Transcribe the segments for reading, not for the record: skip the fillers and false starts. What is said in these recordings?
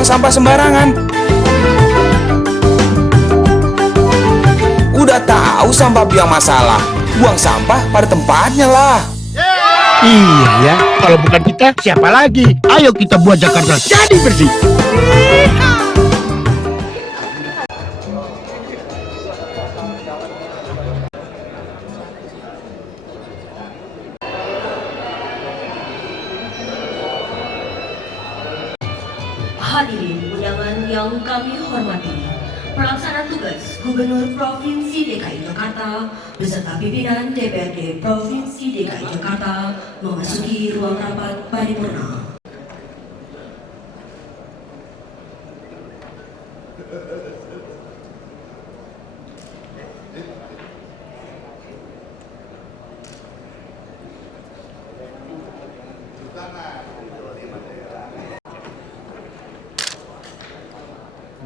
buang sampah sembarangan. Udah tahu sampah biang masalah, buang sampah pada tempatnya lah. Iya ya, kalau bukan kita siapa lagi? Ayo kita buat Jakarta jadi bersih. Hadirin undangan yang kami hormati, pelaksana tugas Gubernur Provinsi DKI Jakarta beserta pimpinan DPRD Provinsi DKI Jakarta memasuki ruang rapat paripurna.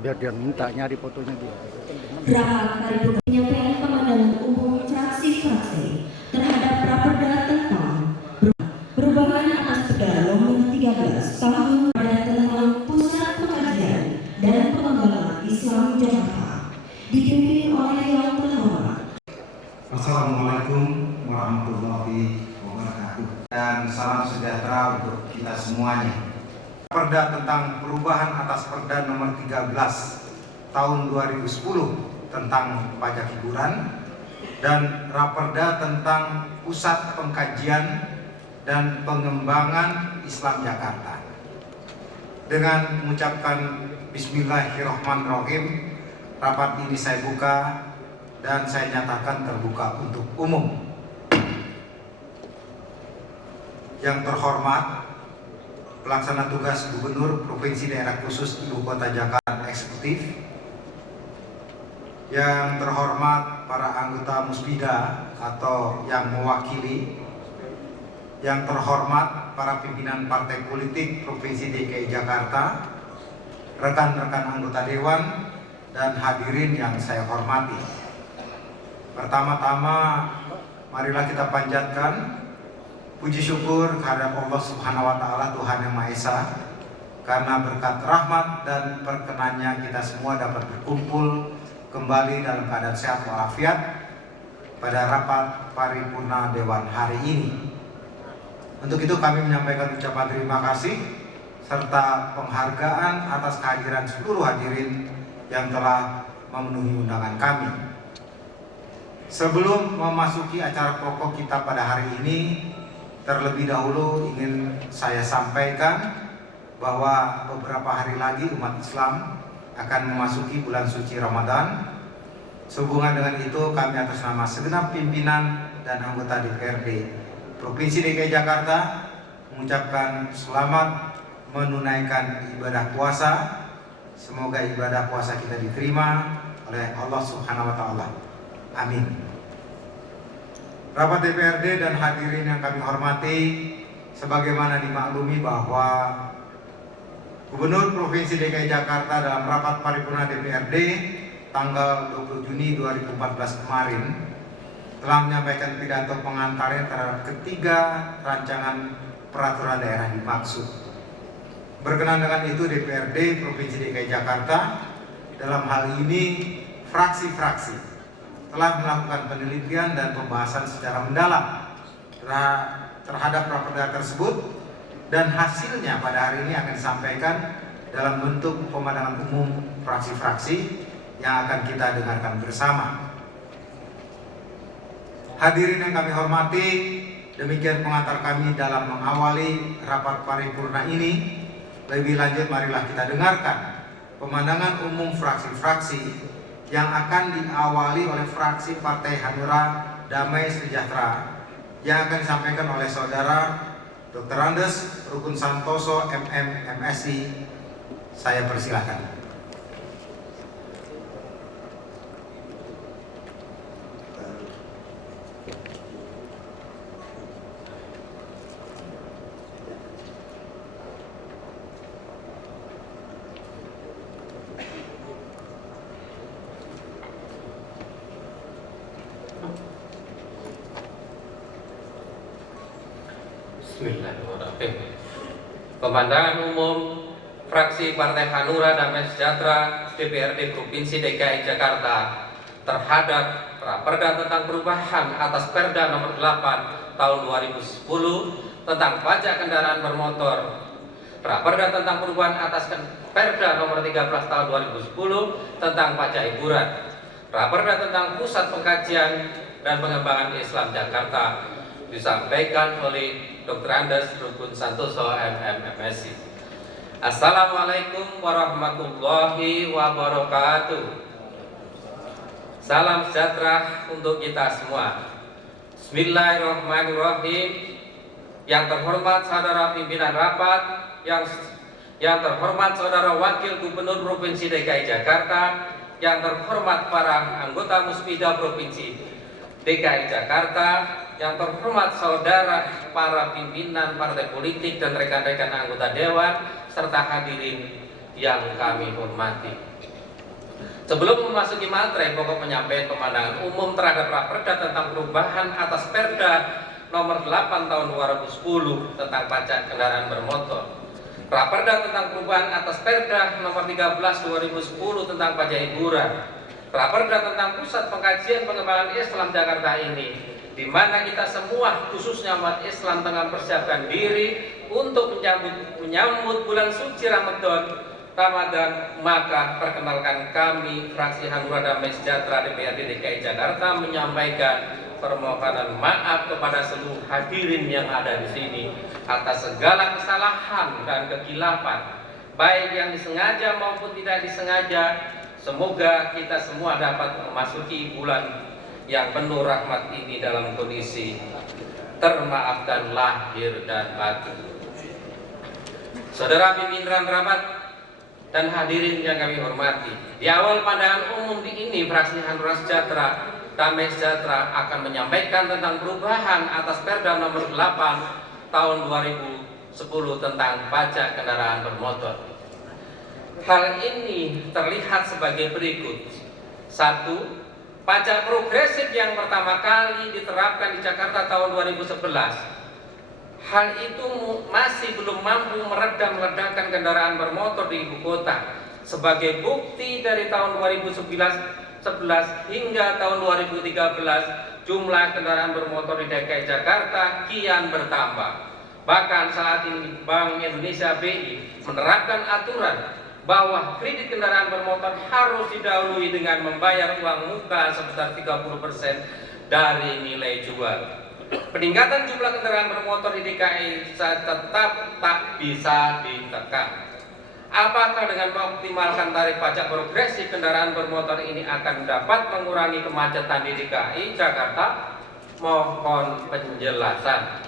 Biar dia minta nyari fotonya dia. Rapat paripurna penyampaian pandangan umum fraksi-fraksi terhadap Raperda tentang perubahan atas Perda Nomor 13 Tahun tentang Pusat Pengkajian dan Pengembangan Islam Jakarta dipimpin oleh yang terhormat. Assalamualaikum warahmatullahi wabarakatuh dan salam sejahtera untuk kita semuanya. Perda tentang perubahan atas Perda Nomor 13 Tahun 2010 tentang pajak hiburan dan Raperda tentang Pusat Pengkajian dan Pengembangan Islam Jakarta. Dengan mengucapkan Bismillahirrahmanirrahim, rapat ini saya buka dan saya nyatakan terbuka untuk umum. Yang terhormat Pelaksana Tugas Gubernur Provinsi Daerah Khusus Ibu Kota Jakarta Eksekutif, yang terhormat para anggota Musbida atau yang mewakili, yang terhormat para pimpinan partai politik Provinsi DKI Jakarta, rekan-rekan anggota Dewan, dan hadirin yang saya hormati. Pertama-tama, marilah kita panjatkan puji syukur kehadirat Allah Subhanahu wa Ta'ala, Tuhan Yang Maha Esa, karena berkat rahmat dan perkenannya kita semua dapat berkumpul kembali dalam keadaan sehat walafiat pada rapat paripurna Dewan hari ini. Untuk itu kami menyampaikan ucapan terima kasih serta penghargaan atas kehadiran seluruh hadirin yang telah memenuhi undangan kami. Sebelum memasuki acara pokok kita pada hari ini, terlebih dahulu ingin saya sampaikan bahwa beberapa hari lagi umat Islam akan memasuki bulan suci Ramadan. Sehubungan dengan itu, kami atas nama segenap pimpinan dan anggota DPRD Provinsi DKI Jakarta mengucapkan selamat menunaikan ibadah puasa. Semoga ibadah puasa kita diterima oleh Allah Subhanahu wa Ta'ala. Amin. Rapat DPRD dan hadirin yang kami hormati, sebagaimana dimaklumi bahwa Gubernur Provinsi DKI Jakarta dalam rapat paripurna DPRD tanggal 20 Juni 2014 kemarin telah menyampaikan pidato pengantarnya terhadap ketiga rancangan peraturan daerah dimaksud. Berkenan dengan itu, DPRD Provinsi DKI Jakarta dalam hal ini fraksi-fraksi telah melakukan penelitian dan pembahasan secara mendalam terhadap raperda tersebut, dan hasilnya pada hari ini akan disampaikan dalam bentuk pemandangan umum fraksi-fraksi yang akan kita dengarkan bersama. Hadirin yang kami hormati, demikian pengantar kami dalam mengawali rapat paripurna ini. Lebih lanjut, marilah kita dengarkan pemandangan umum fraksi-fraksi yang akan diawali oleh fraksi Partai Hanura Damai Sejahtera yang akan disampaikan oleh Saudara Dr. Andes Rukun Santoso MM MSI. Saya persilakan. Bismillahirrahmanirrahim. Pemandangan umum fraksi Partai Hanura Damai Sejahtera DPRD Provinsi DKI Jakarta terhadap Raperda tentang perubahan atas Perda nomor 8 tahun 2010 tentang pajak kendaraan bermotor, Raperda tentang perubahan atas Perda nomor 13 tahun 2010 tentang pajak hiburan, Raperda tentang Pusat Pengkajian dan Pengembangan Islam Jakarta disampaikan oleh Dr. Andes Rukun Santoso MMMSI. Assalamualaikum warahmatullahi wabarakatuh. Salam sejahtera untuk kita semua. Bismillahirrahmanirrahim. Yang terhormat saudara pimpinan rapat, yang terhormat saudara wakil gubernur Provinsi DKI Jakarta, yang terhormat para anggota Muspida Provinsi DKI Jakarta, yang terhormat saudara para pimpinan partai politik dan rekan-rekan anggota dewan, serta hadirin yang kami hormati. Sebelum memasuki materi pokok penyampaian pemandangan umum terhadap Raperda tentang perubahan atas Perda nomor 8 tahun 2010 tentang pajak kendaraan bermotor, Raperda tentang perubahan atas Perda nomor 13 2010 tentang pajak hiburan, Raperda tentang Pusat Pengkajian Pengembangan Islam Jakarta ini, di mana kita semua khususnya umat Islam tengah persiapkan diri untuk menyambut bulan suci Ramadan, maka perkenalkan kami fraksi Hanura Damai Sejahtera DPRD DKI Jakarta menyampaikan permohonan maaf kepada seluruh hadirin yang ada di sini atas segala kesalahan dan kekilapan, baik yang disengaja maupun tidak disengaja. Semoga kita semua dapat memasuki bulan yang penuh rahmat ini dalam kondisi termaafkan lahir dan batin. Saudara pimpinan rapat dan hadirin yang kami hormati, di awal pandangan umum ini fraksi Hanura Sejahtera Damai Sejahtera akan menyampaikan tentang perubahan atas Perda nomor 8 tahun 2010 tentang pajak kendaraan bermotor. Hal ini terlihat sebagai berikut. 1. Pajak progresif yang pertama kali diterapkan di Jakarta tahun 2011. Hal itu masih belum mampu meredam-ledakan kendaraan bermotor di ibu kota. Sebagai bukti dari tahun 2011 hingga tahun 2013, jumlah kendaraan bermotor di DKI Jakarta kian bertambah. Bahkan saat ini Bank Indonesia BI menerapkan aturan bahwa kredit kendaraan bermotor harus didahului dengan membayar uang muka sebesar 30% dari nilai jual. Peningkatan jumlah kendaraan bermotor di DKI tetap tak bisa ditekan. Apakah dengan mengoptimalkan tarif pajak progresif kendaraan bermotor ini akan dapat mengurangi kemacetan di DKI Jakarta? Mohon penjelasan.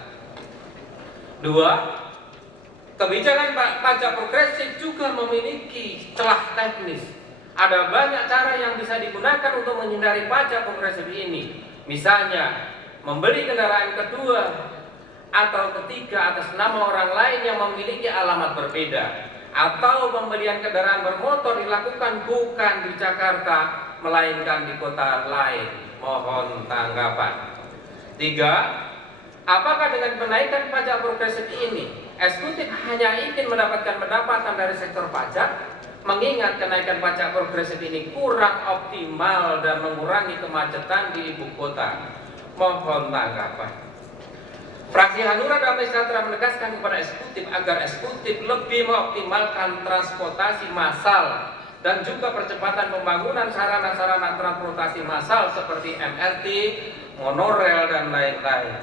2. Kebijakan pajak progresif juga memiliki celah teknis. Ada banyak cara yang bisa digunakan untuk menghindari pajak progresif ini. Misalnya, membeli kendaraan kedua atau ketiga atas nama orang lain yang memiliki alamat berbeda, atau pembelian kendaraan bermotor dilakukan bukan di Jakarta melainkan di kota lain. Mohon tanggapan. 3. Apakah dengan kenaikan pajak progresif ini eksekutif hanya ingin mendapatkan pendapatan dari sektor pajak, mengingat kenaikan pajak progresif ini kurang optimal dan mengurangi kemacetan di ibu kota? Mohon tanggapan. Fraksi Hanura Damai Sejahtera menegaskan kepada eksekutif agar eksekutif lebih mengoptimalkan transportasi massal dan juga percepatan pembangunan sarana-sarana transportasi massal seperti MRT, monorail dan lain-lain.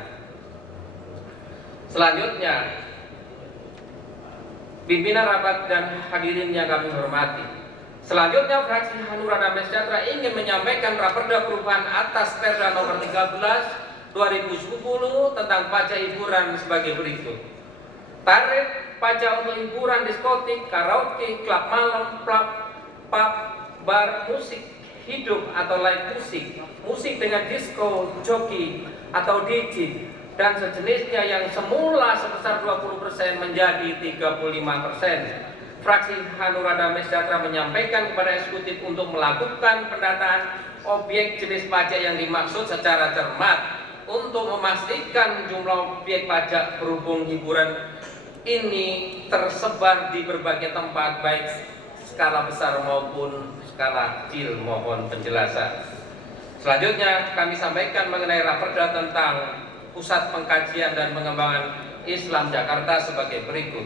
Selanjutnya, pimpinan rapat dan hadirin yang kami hormati, selanjutnya fraksi Hanura Damai Sejahtera ingin menyampaikan Raperda perubahan atas Perda nomor 13 2010 tentang pajak hiburan sebagai berikut. Tarif pajak untuk hiburan diskotik, karaoke, klub malam, pub, bar, musik hidup atau live musik, musik dengan disco, joki atau DJ dan sejenisnya yang semula sebesar 20% menjadi 35%. Fraksi Hanura Damai Sejahtera menyampaikan kepada eksekutif untuk melakukan pendataan objek jenis pajak yang dimaksud secara cermat untuk memastikan jumlah objek pajak berhubung hiburan ini tersebar di berbagai tempat, baik skala besar maupun skala kecil. Mohon penjelasan. Selanjutnya kami sampaikan mengenai Raperda tentang Pusat Pengkajian dan Pengembangan Islam Jakarta sebagai berikut.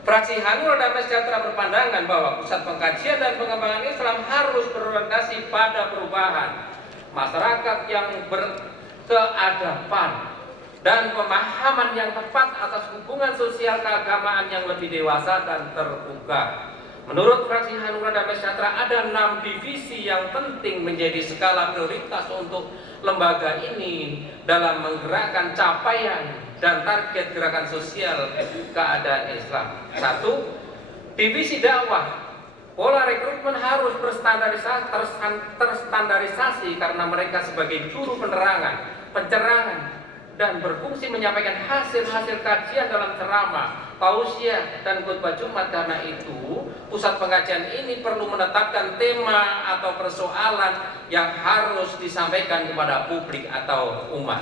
Fraksi Hanura Damai Sejahtera berpandangan bahwa Pusat Pengkajian dan Pengembangan Islam harus berorientasi pada perubahan masyarakat yang berkeadaban dan pemahaman yang tepat atas hubungan sosial keagamaan yang lebih dewasa dan terbuka. Menurut fraksi Hanura Damai Sejahtera ada 6 divisi yang penting menjadi skala prioritas untuk lembaga ini dalam menggerakkan capaian dan target gerakan sosial keadaan Islam. 1. Divisi dakwah. Pola rekrutmen harus terstandarisasi karena mereka sebagai juru penerangan, pencerangan, dan berfungsi menyampaikan hasil-hasil kajian dalam ceramah, tausiah, dan khutbah Jumat. Karena itu, pusat pengajian ini perlu menetapkan tema atau persoalan yang harus disampaikan kepada publik atau umat.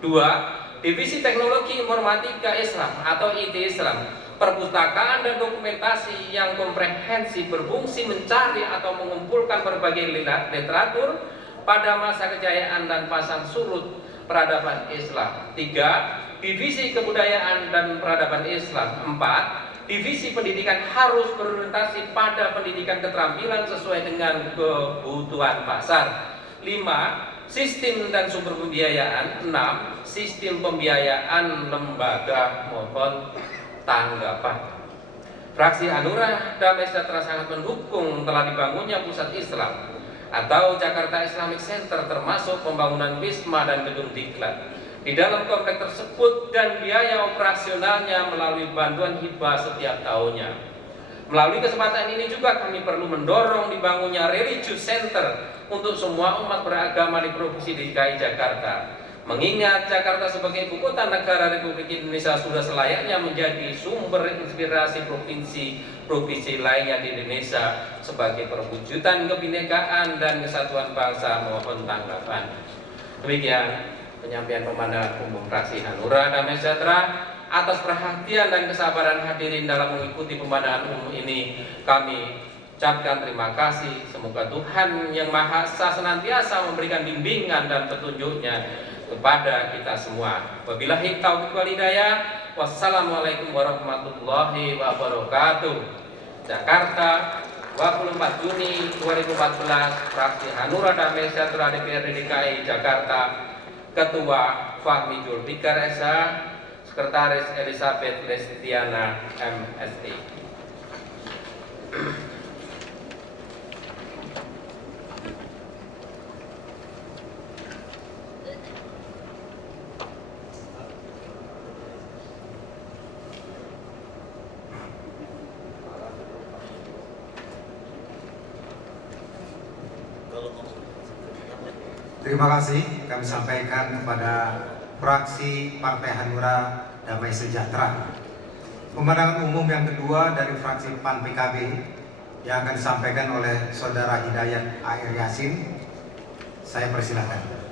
2. Divisi Teknologi Informatika Islam atau IT Islam, perpustakaan dan dokumentasi yang komprehensif berfungsi mencari atau mengumpulkan berbagai literatur pada masa kejayaan dan pasang surut peradaban Islam. 3. Divisi Kebudayaan dan Peradaban Islam. 4. Divisi Pendidikan harus berorientasi pada pendidikan keterampilan sesuai dengan kebutuhan pasar. 5. Sistem dan sumber pembiayaan. 6. Sistem pembiayaan lembaga. Mohon tanggapan. Fraksi Hanura Damai Sejahtera sangat mendukung telah dibangunnya pusat Islam atau Jakarta Islamic Center, termasuk pembangunan Wisma dan gedung Diklat di dalam kompleks tersebut dan biaya operasionalnya melalui bantuan hibah setiap tahunnya. Melalui kesempatan ini juga kami perlu mendorong dibangunnya Religious Center untuk semua umat beragama di Provinsi DKI Jakarta. Mengingat Jakarta sebagai ibu kota negara Republik Indonesia sudah selayaknya menjadi sumber inspirasi provinsi lainnya di Indonesia sebagai perwujudan kebinekaan dan kesatuan bangsa. Mohon tanggapan. Demikian penyampaian pemandangan umum fraksi Hanura Damai Sejahtera. Atas perhatian dan kesabaran hadirin dalam mengikuti pemandangan umum ini, kami ucapkan terima kasih. Semoga Tuhan Yang Maha Esa senantiasa memberikan bimbingan dan petunjuknya kepada kita semua. Wabillahi taufiq wal hidayah. Wassalamualaikum warahmatullahi wabarakatuh. Jakarta, 24 Juni 2014, fraksi Hanura Damai Sejahtera DPRD DKI Jakarta. Ketua Fahmi Julfikar SH, Sekretaris Elizabeth Lestiana MSI. Terima kasih kami sampaikan kepada fraksi Partai Hanura Damai Sejahtera. Pemandangan umum yang kedua dari fraksi PAN PKB yang akan disampaikan oleh Saudara Hidayat Air Yasin. Saya persilakan.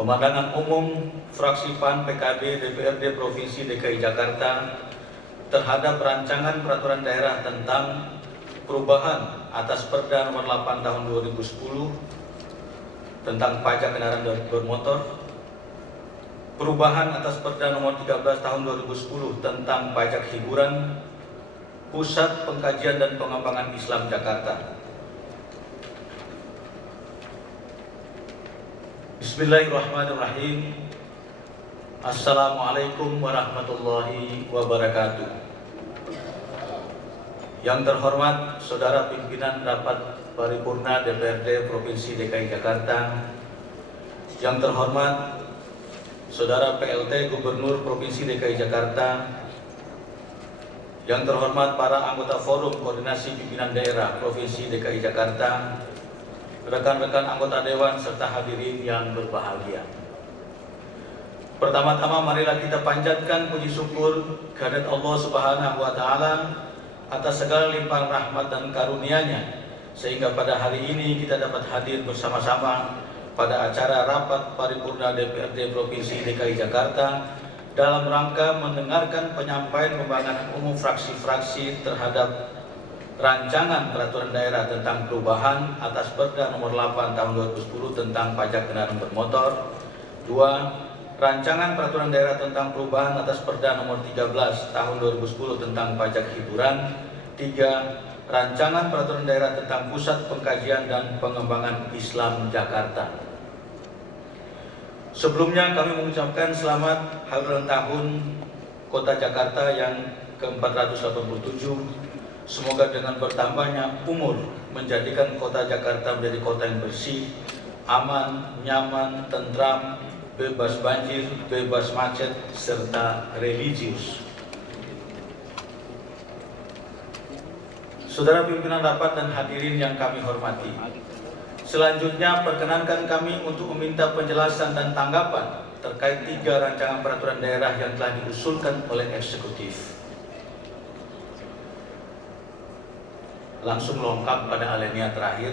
Pemandangan umum fraksi PAN PKB DPRD Provinsi DKI Jakarta terhadap rancangan peraturan daerah tentang perubahan atas Perda Nomor 8 Tahun 2010 tentang pajak kendaraan bermotor, perubahan atas Perda Nomor 13 Tahun 2010 tentang pajak hiburan, Pusat Pengkajian dan Pengembangan Islam Jakarta. Bismillahirrahmanirrahim. Assalamualaikum warahmatullahi wabarakatuh. Yang terhormat Saudara Pimpinan Rapat Paripurna DPRD Provinsi DKI Jakarta, yang terhormat Saudara PLT Gubernur Provinsi DKI Jakarta, Yang terhormat para anggota Forum Koordinasi Pimpinan Daerah Provinsi DKI Jakarta, rekan-rekan anggota Dewan serta hadirin yang berbahagia. Pertama-tama marilah kita panjatkan puji syukur kehadirat Allah Subhanahu wa taala atas segala limpahan rahmat dan karunia-Nya sehingga pada hari ini kita dapat hadir bersama-sama pada acara rapat paripurna DPRD Provinsi DKI Jakarta dalam rangka mendengarkan penyampaian pembahasan umum fraksi-fraksi terhadap rancangan peraturan daerah tentang perubahan atas Perda nomor 8 tahun 2010 tentang pajak kendaraan bermotor. 2. Rancangan peraturan daerah tentang perubahan atas Perda nomor 13 tahun 2010 tentang pajak hiburan. 3. Rancangan peraturan daerah tentang Pusat Pengkajian dan Pengembangan Islam Jakarta. Sebelumnya kami mengucapkan selamat hari ulang tahun Kota Jakarta yang ke-487. Semoga dengan bertambahnya umur menjadikan Kota Jakarta menjadi kota yang bersih, aman, nyaman, tentram, bebas banjir, bebas macet, serta religius. Saudara pimpinan rapat dan hadirin yang kami hormati, selanjutnya perkenankan kami untuk meminta penjelasan dan tanggapan terkait 3 rancangan peraturan daerah yang telah diusulkan oleh eksekutif. Langsung lengkap pada alinea terakhir,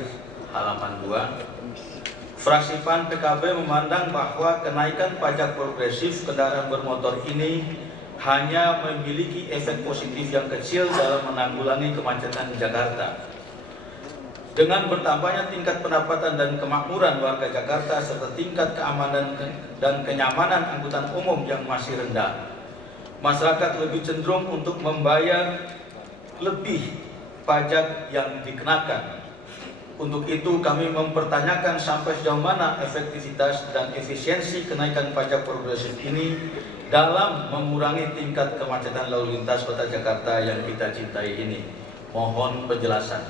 halaman 2. Fraksi PAN PKB memandang bahwa kenaikan pajak progresif kendaraan bermotor ini hanya memiliki efek positif yang kecil dalam menanggulangi kemacetan di Jakarta. Dengan bertambahnya tingkat pendapatan dan kemakmuran warga Jakarta serta tingkat keamanan dan kenyamanan angkutan umum yang masih rendah, masyarakat lebih cenderung untuk membayar lebih pajak yang dikenakan. Untuk itu kami mempertanyakan sampai sejauh mana efektivitas dan efisiensi kenaikan pajak progresif ini dalam mengurangi tingkat kemacetan lalu lintas Kota Jakarta yang kita cintai ini. Mohon penjelasan.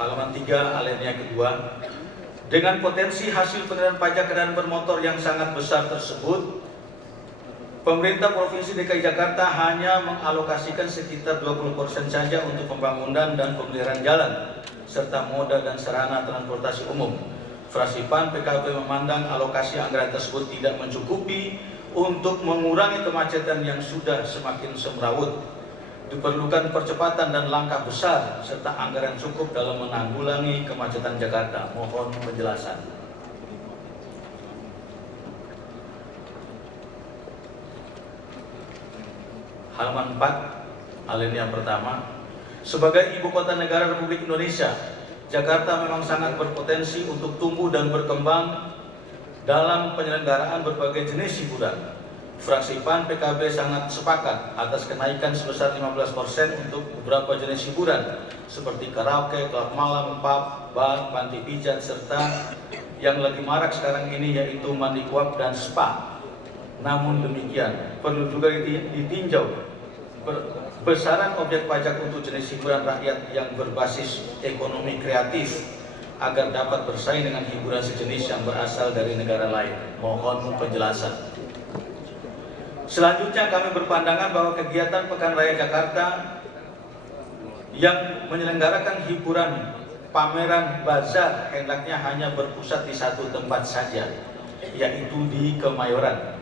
Halaman 3 alinea kedua. Dengan potensi hasil penerimaan pajak kendaraan bermotor yang sangat besar tersebut, pemerintah Provinsi DKI Jakarta hanya mengalokasikan sekitar 20% saja untuk pembangunan dan pemeliharaan jalan serta moda dan sarana transportasi umum. Fraksi PAN PKB memandang alokasi anggaran tersebut tidak mencukupi untuk mengurangi kemacetan yang sudah semakin semrawut. Diperlukan percepatan dan langkah besar serta anggaran cukup dalam menanggulangi kemacetan Jakarta. Mohon penjelasan. Halaman 4, alinea pertama. Sebagai ibu kota negara Republik Indonesia, Jakarta memang sangat berpotensi untuk tumbuh dan berkembang dalam penyelenggaraan berbagai jenis hiburan. Fraksi PAN PKB sangat sepakat atas kenaikan sebesar 15% untuk beberapa jenis hiburan seperti karaoke, klub malam, pub, bar, panti pijat, serta yang lagi marak sekarang ini yaitu mandi uap dan spa. Namun demikian, perlu juga ditinjau besaran objek pajak untuk jenis hiburan rakyat yang berbasis ekonomi kreatif agar dapat bersaing dengan hiburan sejenis yang berasal dari negara lain. Mohon penjelasan. Selanjutnya kami berpandangan bahwa kegiatan Pekan Raya Jakarta yang menyelenggarakan hiburan pameran bazar hendaknya hanya berpusat di satu tempat saja, yaitu di Kemayoran.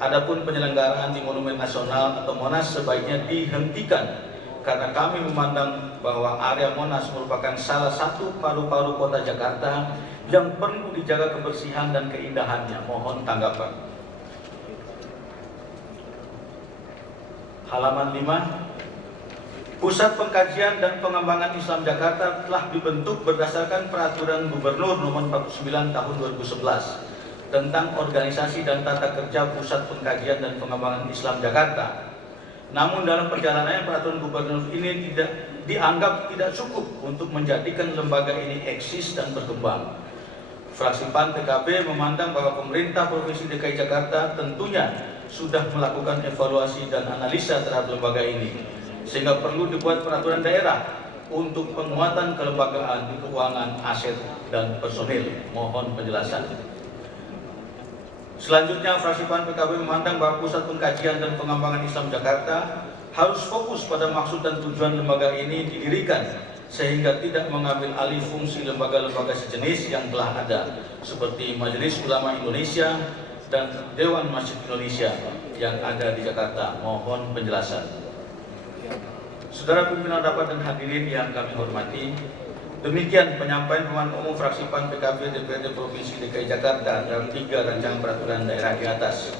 Adapun penyelenggaraan di Monumen Nasional atau Monas sebaiknya dihentikan karena kami memandang bahwa area Monas merupakan salah satu paru-paru kota Jakarta yang perlu dijaga kebersihan dan keindahannya. Mohon tanggapan. Halaman 5. Pusat Pengkajian dan Pengembangan Islam Jakarta telah dibentuk berdasarkan Peraturan Gubernur Nomor 49 Tahun 2011 tentang organisasi dan tata kerja Pusat Pengkajian dan Pengembangan Islam Jakarta. Namun dalam perjalanannya peraturan gubernur ini dianggap tidak cukup untuk menjadikan lembaga ini eksis dan berkembang. Fraksi PAN PKB memandang bahwa pemerintah Provinsi DKI Jakarta tentunya sudah melakukan evaluasi dan analisa terhadap lembaga ini, sehingga perlu dibuat peraturan daerah untuk penguatan kelembagaan di keuangan, aset, dan personil. Mohon penjelasan. Selanjutnya, fraksi PAN PKB memandang bahwa Pusat Pengkajian dan Pengembangan Islam Jakarta harus fokus pada maksud dan tujuan lembaga ini didirikan, sehingga tidak mengambil alih fungsi lembaga-lembaga sejenis yang telah ada, seperti Majelis Ulama Indonesia dan Dewan Masjid Indonesia yang ada di Jakarta. Mohon penjelasan. Saudara pimpinan rapat dan hadirin yang kami hormati, demikian penyampaian pemahaman umum fraksi PAN PKB DPRD Provinsi DKI Jakarta dalam 3 rancangan peraturan daerah di atas.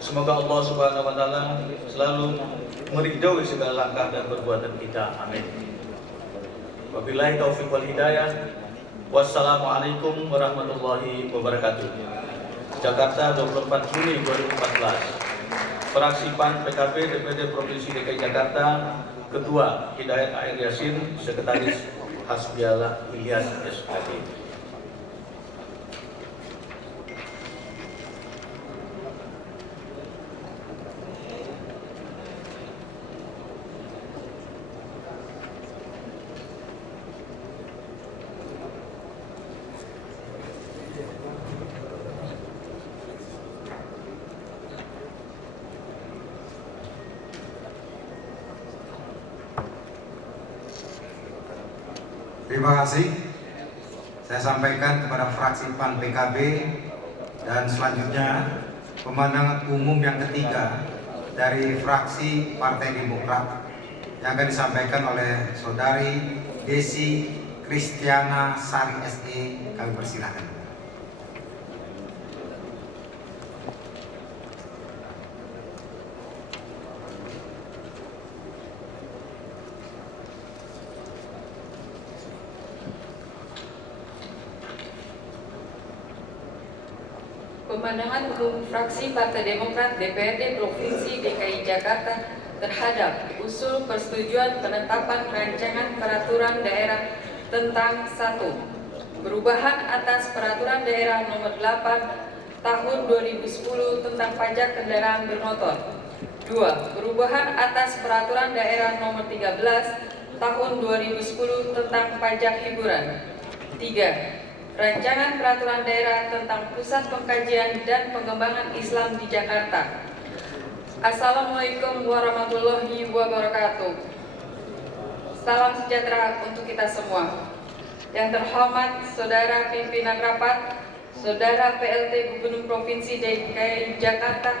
Semoga Allah Subhanahu wa Ta'ala selalu meridhoi segala langkah dan perbuatan kita. Amin. Wabillahi taufiq wal hidayah. Wassalamualaikum warahmatullahi wabarakatuh. Jakarta, 24 Juni 2014. Fraksi PAN PKB DPRD Provinsi DKI Jakarta, Ketua Hidayat Air Yasin, Sekretaris Hasbiallah Ilyas SAD. Terima kasih. Saya sampaikan kepada fraksi PAN PKB dan selanjutnya pemandangan umum yang ketiga dari fraksi Partai Demokrat yang akan disampaikan oleh Saudari Desi Kristiana Sari SE. Kami persilakan. Pemandangan umum fraksi Partai Demokrat DPRD Provinsi DKI Jakarta terhadap usul persetujuan penetapan rancangan peraturan daerah tentang 1. Perubahan atas peraturan daerah nomor 8 tahun 2010 tentang pajak kendaraan bermotor. 2. Perubahan atas peraturan daerah nomor 13 tahun 2010 tentang pajak hiburan. 3. Rancangan peraturan daerah tentang Pusat Pengkajian dan Pengembangan Islam di Jakarta. Assalamualaikum warahmatullahi wabarakatuh. Salam sejahtera untuk kita semua. Yang terhormat Saudara Pimpinan Rapat, Saudara PLT Gubernur Provinsi DKI Jakarta,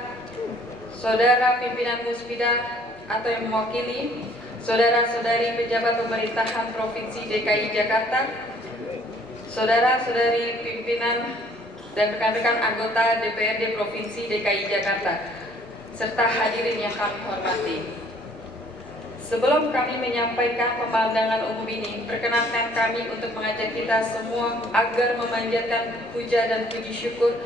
Saudara Pimpinan Musbida atau yang mewakili, Saudara-saudari pejabat pemerintahan Provinsi DKI Jakarta, saudara-saudari pimpinan dan rekan-rekan anggota DPRD Provinsi DKI Jakarta, serta hadirin yang kami hormati. Sebelum kami menyampaikan pemandangan umum ini, perkenankan kami untuk mengajak kita semua agar memanjatkan puja dan puji syukur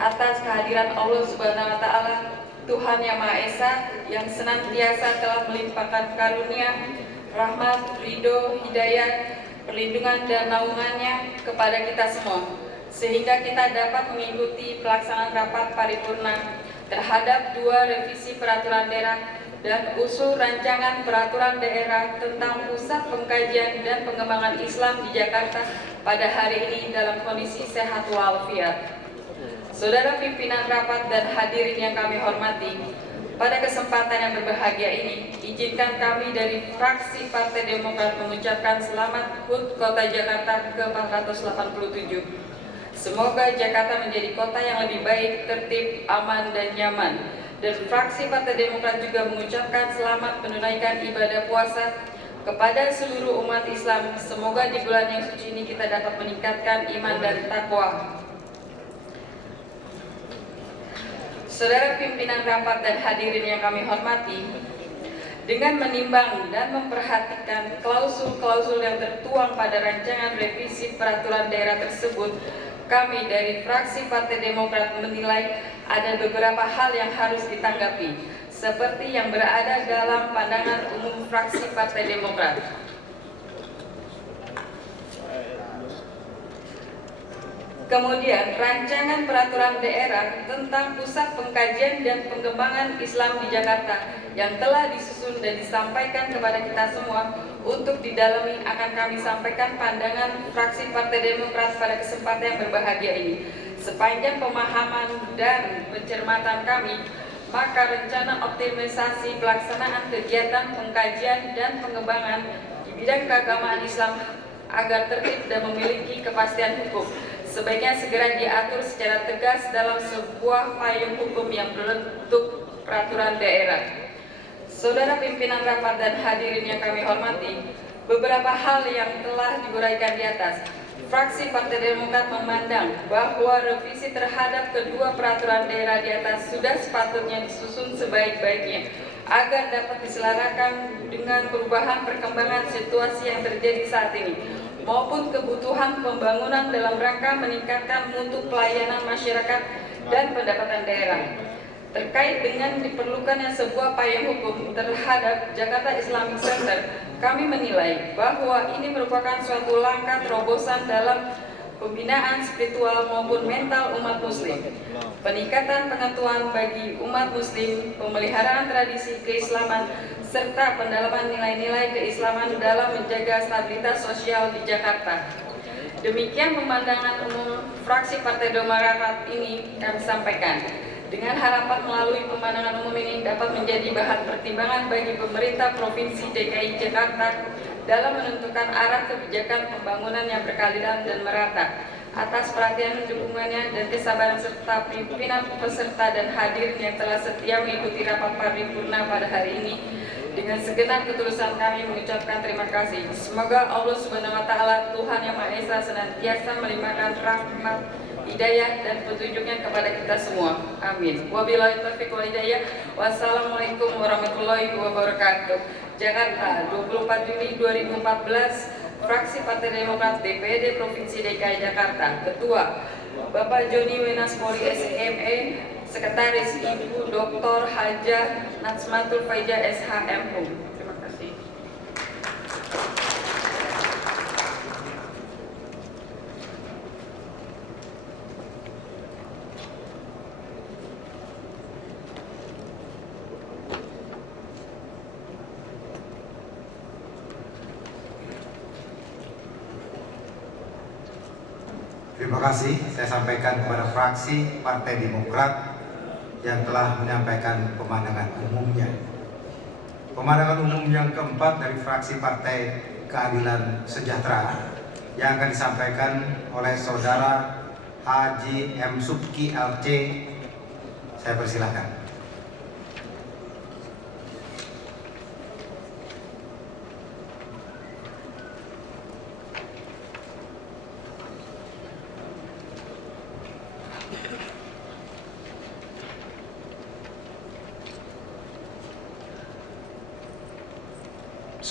atas kehadiran Allah Subhanahu wa Ta'ala, Tuhan Yang Maha Esa, yang senantiasa telah melimpahkan karunia, rahmat, ridho, hidayah, perlindungan dan naungannya kepada kita semua, sehingga kita dapat mengikuti pelaksanaan rapat paripurna terhadap 2 revisi peraturan daerah dan usul rancangan peraturan daerah tentang Pusat Pengkajian dan Pengembangan Islam di Jakarta pada hari ini dalam kondisi sehat walafiat. Saudara pimpinan rapat dan hadirin yang kami hormati, pada kesempatan yang berbahagia ini, izinkan kami dari fraksi Partai Demokrat mengucapkan selamat HUT Kota Jakarta ke-487. Semoga Jakarta menjadi kota yang lebih baik, tertib, aman, dan nyaman. Dan fraksi Partai Demokrat juga mengucapkan selamat menunaikan ibadah puasa kepada seluruh umat Islam. Semoga di bulan yang suci ini kita dapat meningkatkan iman dan takwa. Saudara pimpinan rapat dan hadirin yang kami hormati, dengan menimbang dan memperhatikan klausul-klausul yang tertuang pada rancangan revisi peraturan daerah tersebut, kami dari fraksi Partai Demokrat menilai ada beberapa hal yang harus ditanggapi, seperti yang berada dalam pandangan umum fraksi Partai Demokrat. Kemudian, rancangan peraturan daerah tentang Pusat Pengkajian dan Pengembangan Islam di Jakarta yang telah disusun dan disampaikan kepada kita semua untuk didalami akan kami sampaikan pandangan fraksi Partai Demokrat pada kesempatan yang berbahagia ini. Sepanjang pemahaman dan pencermatan kami, maka rencana optimalisasi pelaksanaan kegiatan pengkajian dan pengembangan di bidang keagamaan Islam agar tertib dan memiliki kepastian hukum sebaiknya segera diatur secara tegas dalam sebuah payung hukum yang berbentuk peraturan daerah. Saudara pimpinan rapat dan hadirin yang kami hormati, beberapa hal yang telah diuraikan di atas, fraksi Partai Demokrat memandang bahwa revisi terhadap kedua peraturan daerah di atas sudah sepatutnya disusun sebaik-baiknya agar dapat diselarakan dengan perubahan perkembangan situasi yang terjadi saat ini maupun kebutuhan pembangunan dalam rangka meningkatkan mutu pelayanan masyarakat dan pendapatan daerah. Terkait dengan diperlukannya sebuah payung hukum terhadap Jakarta Islamic Center, kami menilai bahwa ini merupakan suatu langkah terobosan dalam pembinaan spiritual maupun mental umat muslim, peningkatan pengetahuan bagi umat muslim, pemeliharaan tradisi keislaman, serta pendalaman nilai-nilai keislaman dalam menjaga stabilitas sosial di Jakarta. Demikian pemandangan umum fraksi Partai Demokrat ini kami sampaikan. Dengan harapan melalui pemandangan umum ini dapat menjadi bahan pertimbangan bagi pemerintah Provinsi DKI Jakarta dalam menentukan arah kebijakan pembangunan yang berkeadilan dan merata. Atas perhatian dukungannya dan kesabaran serta pimpinan peserta dan hadirin yang telah setia mengikuti rapat paripurna pada hari ini, dengan segenap ketulusan kami mengucapkan terima kasih. Semoga Allah Subhanahu wa Ta'ala, Tuhan Yang Maha Esa, senantiasa melimpahkan rahmat, hidayah dan petunjuknya kepada kita semua. Amin. Wabillahi taufiq wal hidayah. Wassalamualaikum warahmatullahi wabarakatuh. Jakarta, 24 Juli 2014. Fraksi Partai Demokrat DPRD Provinsi DKI Jakarta. Ketua Bapak Joni Wenaspori SME, Sekretaris Ibu Dr. Hajah Natsmatul Faiza SHM. Terima kasih. Terima kasih saya sampaikan kepada fraksi Partai Demokrat yang telah menyampaikan pemandangan umumnya. Pemandangan umum yang keempat dari fraksi Partai Keadilan Sejahtera yang akan disampaikan oleh Saudara Haji M. Subki LC. Saya persilahkan.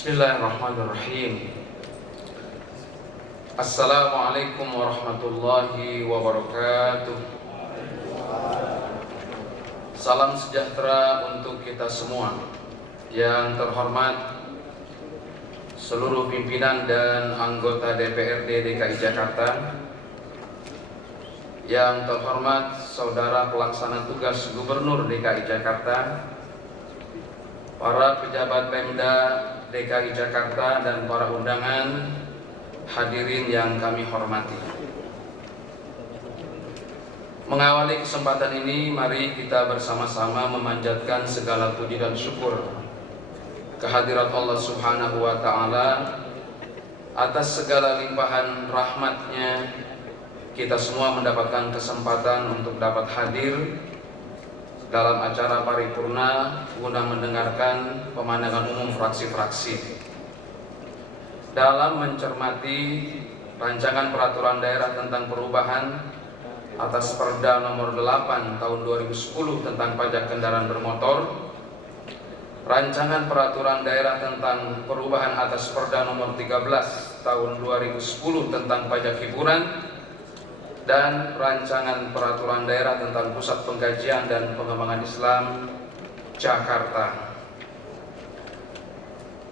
Bismillahirrahmanirrahim. Assalamualaikum warahmatullahi wabarakatuh. Salam sejahtera untuk kita semua. Yang terhormat seluruh pimpinan dan anggota DPRD DKI Jakarta, yang terhormat Saudara Pelaksana Tugas Gubernur DKI Jakarta, para pejabat Pemda DKI Jakarta dan para undangan, hadirin yang kami hormati. Mengawali kesempatan ini, mari kita bersama-sama memanjatkan segala puji dan syukur kehadirat Allah Subhanahu wa Ta'ala atas segala limpahan rahmatnya. Kita semua mendapatkan kesempatan untuk dapat hadir dalam acara paripurna guna mendengarkan pemandangan umum fraksi-fraksi dalam mencermati rancangan peraturan daerah tentang perubahan atas Perda nomor 8 tahun 2010 tentang pajak kendaraan bermotor, rancangan peraturan daerah tentang perubahan atas Perda nomor 13 tahun 2010 tentang pajak hiburan, dan rancangan peraturan daerah tentang Pusat Pengkajian dan Pengembangan Islam Jakarta.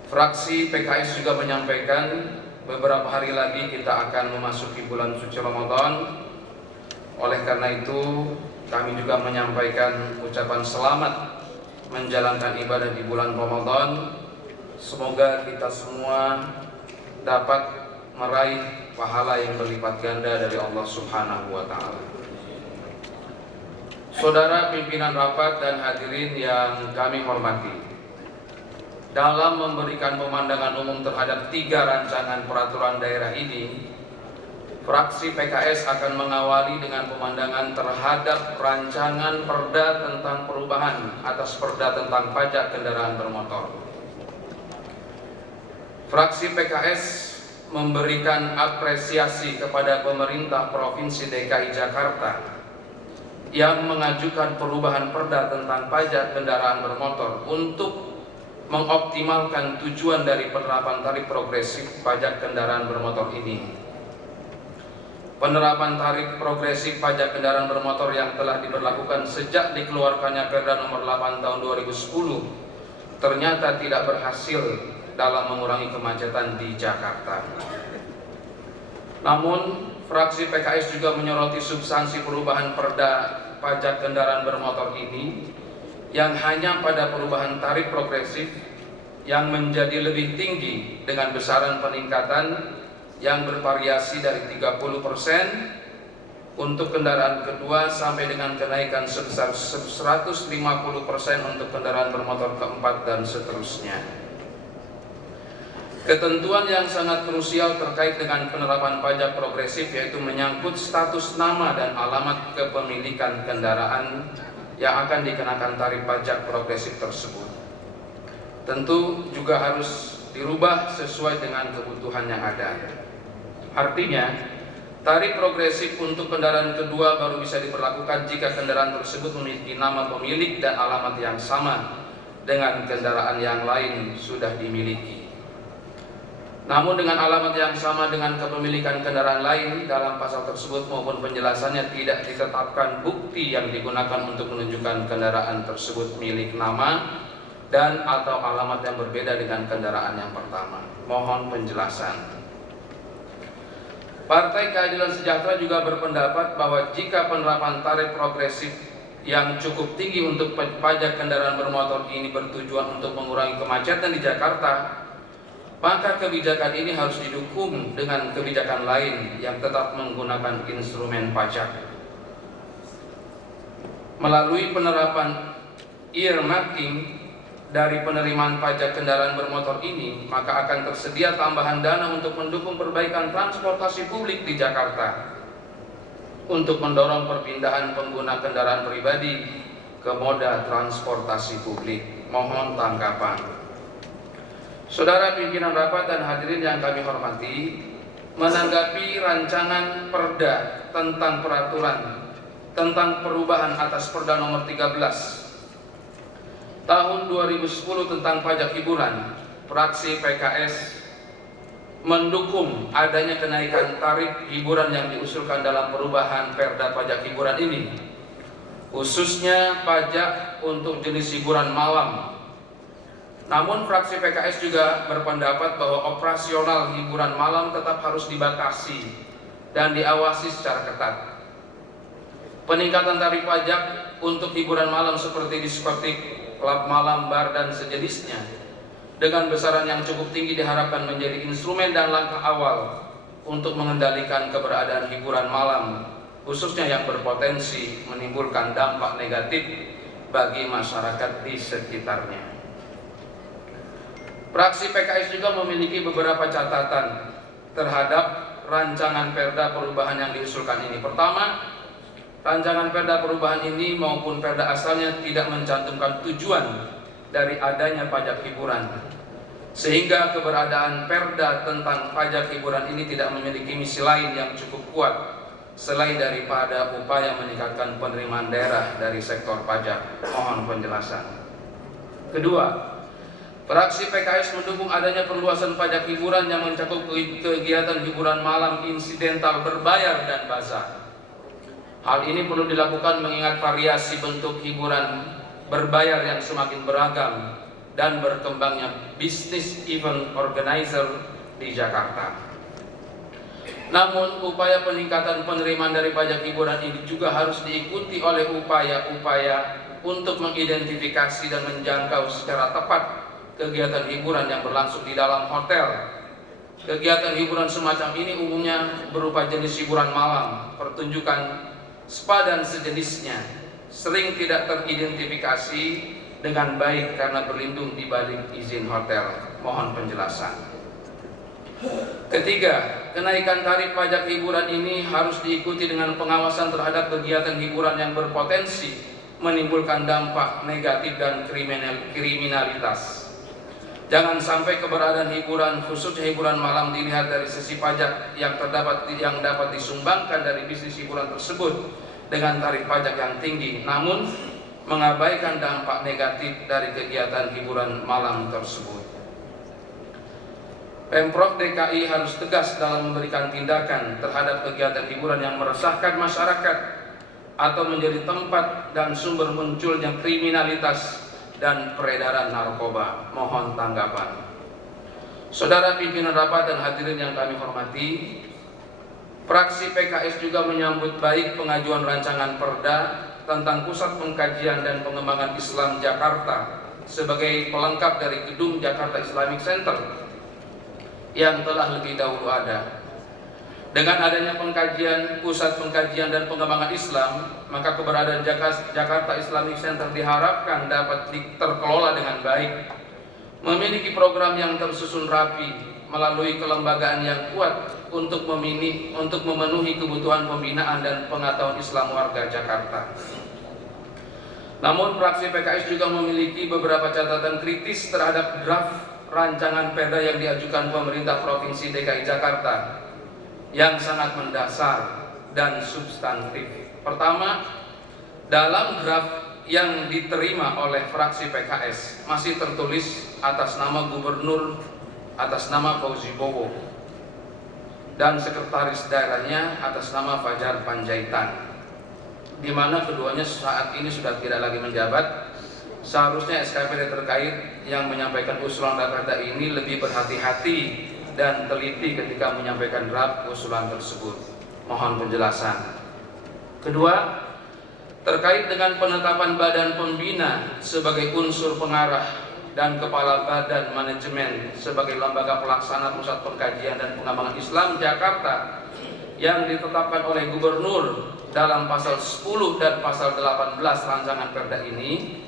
Fraksi PKS juga menyampaikan beberapa hari lagi kita akan memasuki bulan suci Ramadan. Oleh karena itu, kami juga menyampaikan ucapan selamat menjalankan ibadah di bulan Ramadan. Semoga kita semua dapat meraih pahala yang berlipat ganda dari Allah Subhanahu wa Ta'ala. Saudara pimpinan rapat dan hadirin yang kami hormati, dalam memberikan pemandangan umum terhadap 3 rancangan peraturan daerah ini, fraksi PKS akan mengawali dengan pemandangan terhadap rancangan perda tentang perubahan atas perda tentang pajak kendaraan bermotor. Fraksi PKS memberikan apresiasi kepada pemerintah Provinsi DKI Jakarta yang mengajukan perubahan perda tentang pajak kendaraan bermotor untuk mengoptimalkan tujuan dari penerapan tarif progresif pajak kendaraan bermotor ini. Penerapan tarif progresif pajak kendaraan bermotor yang telah diberlakukan sejak dikeluarkannya Perda Nomor 8 Tahun 2010 ternyata tidak berhasil dalam mengurangi kemacetan di Jakarta. Namun, fraksi PKS juga menyoroti substansi perubahan perda pajak kendaraan bermotor ini yang hanya pada perubahan tarif progresif yang menjadi lebih tinggi dengan besaran peningkatan yang bervariasi dari 30% untuk kendaraan kedua sampai dengan kenaikan sebesar 150% untuk kendaraan bermotor keempat dan seterusnya. Ketentuan yang sangat krusial terkait dengan penerapan pajak progresif yaitu menyangkut status nama dan alamat kepemilikan kendaraan yang akan dikenakan tarif pajak progresif tersebut. Tentu juga harus dirubah sesuai dengan kebutuhan yang ada. Artinya, tarif progresif untuk kendaraan kedua baru bisa diberlakukan jika kendaraan tersebut memiliki nama pemilik dan alamat yang sama dengan kendaraan yang lain sudah dimiliki. Namun dengan alamat yang sama dengan kepemilikan kendaraan lain dalam pasal tersebut maupun penjelasannya tidak ditetapkan bukti yang digunakan untuk menunjukkan kendaraan tersebut milik nama dan atau alamat yang berbeda dengan kendaraan yang pertama. Mohon penjelasan. Partai Keadilan Sejahtera juga berpendapat bahwa jika penerapan tarif progresif yang cukup tinggi untuk pajak kendaraan bermotor ini bertujuan untuk mengurangi kemacetan di Jakarta, maka kebijakan ini harus didukung dengan kebijakan lain yang tetap menggunakan instrumen pajak. Melalui penerapan earmarking dari penerimaan pajak kendaraan bermotor ini, maka akan tersedia tambahan dana untuk mendukung perbaikan transportasi publik di Jakarta untuk mendorong perpindahan pengguna kendaraan pribadi ke moda transportasi publik. Mohon tanggapan. Saudara pimpinan rapat dan hadirin yang kami hormati, menanggapi rancangan perda tentang peraturan tentang perubahan atas Perda Nomor 13 Tahun 2010 tentang pajak hiburan, fraksi PKS mendukung adanya kenaikan tarif hiburan yang diusulkan dalam perubahan Perda pajak hiburan ini, khususnya pajak untuk jenis hiburan malam. Namun fraksi PKS juga berpendapat bahwa operasional hiburan malam tetap harus dibatasi dan diawasi secara ketat. Peningkatan tarif pajak untuk hiburan malam seperti diskotik, klub malam, bar, dan sejenisnya dengan besaran yang cukup tinggi diharapkan menjadi instrumen dan langkah awal untuk mengendalikan keberadaan hiburan malam, khususnya yang berpotensi menimbulkan dampak negatif bagi masyarakat di sekitarnya. Fraksi PKS juga memiliki beberapa catatan terhadap rancangan perda perubahan yang diusulkan ini. Pertama, rancangan perda perubahan ini maupun perda asalnya tidak mencantumkan tujuan dari adanya pajak hiburan, sehingga keberadaan perda tentang pajak hiburan ini tidak memiliki misi lain yang cukup kuat selain daripada upaya meningkatkan penerimaan daerah dari sektor pajak. Mohon penjelasan. Kedua, fraksi PKS mendukung adanya perluasan pajak hiburan yang mencakup kegiatan hiburan malam insidental berbayar dan bazar. Hal ini perlu dilakukan mengingat variasi bentuk hiburan berbayar yang semakin beragam dan berkembangnya bisnis event organizer di Jakarta. Namun, upaya peningkatan penerimaan dari pajak hiburan ini juga harus diikuti oleh upaya-upaya untuk mengidentifikasi dan menjangkau secara tepat kegiatan hiburan yang berlangsung di dalam hotel. Kegiatan hiburan semacam ini umumnya berupa jenis hiburan malam, pertunjukan, spa dan sejenisnya, sering tidak teridentifikasi dengan baik karena berlindung di balik izin hotel. Mohon penjelasan. Ketiga, kenaikan tarif pajak hiburan ini harus diikuti dengan pengawasan terhadap kegiatan hiburan yang berpotensi menimbulkan dampak negatif dan kriminalitas. Jangan sampai keberadaan hiburan, khususnya hiburan malam, dilihat dari sisi pajak yang dapat disumbangkan dari bisnis hiburan tersebut dengan tarif pajak yang tinggi, namun mengabaikan dampak negatif dari kegiatan hiburan malam tersebut. Pemprov DKI harus tegas dalam memberikan tindakan terhadap kegiatan hiburan yang meresahkan masyarakat atau menjadi tempat dan sumber munculnya kriminalitas dan peredaran narkoba. Mohon tanggapan. Saudara pimpinan rapat dan hadirin yang kami hormati, fraksi PKS juga menyambut baik pengajuan rancangan Perda tentang Pusat Pengkajian dan Pengembangan Islam Jakarta sebagai pelengkap dari gedung Jakarta Islamic Center yang telah lebih dahulu ada. Dengan adanya Pusat Pengkajian dan Pengembangan Islam, maka keberadaan Jakarta Islamic Center diharapkan dapat terkelola dengan baik, memiliki program yang tersusun rapi melalui kelembagaan yang kuat untuk memenuhi kebutuhan pembinaan dan pengetahuan Islam warga Jakarta. Namun fraksi PKS juga memiliki beberapa catatan kritis terhadap draft rancangan Perda yang diajukan pemerintah Provinsi DKI Jakarta yang sangat mendasar dan substantif. Pertama, dalam draft yang diterima oleh fraksi PKS masih tertulis atas nama Gubernur atas nama Fauzi Bowo dan sekretaris daerahnya atas nama Fajar Panjaitan, di mana keduanya saat ini sudah tidak lagi menjabat. Seharusnya SKPD terkait yang menyampaikan usulan Perda ini lebih berhati-hati dan teliti ketika menyampaikan draft usulan tersebut. Mohon penjelasan. Kedua, terkait dengan penetapan Badan Pembina sebagai unsur pengarah dan Kepala Badan Manajemen sebagai lembaga pelaksana Pusat Pengkajian dan Pengembangan Islam Jakarta yang ditetapkan oleh Gubernur dalam pasal 10 dan pasal 18 rancangan Perda ini,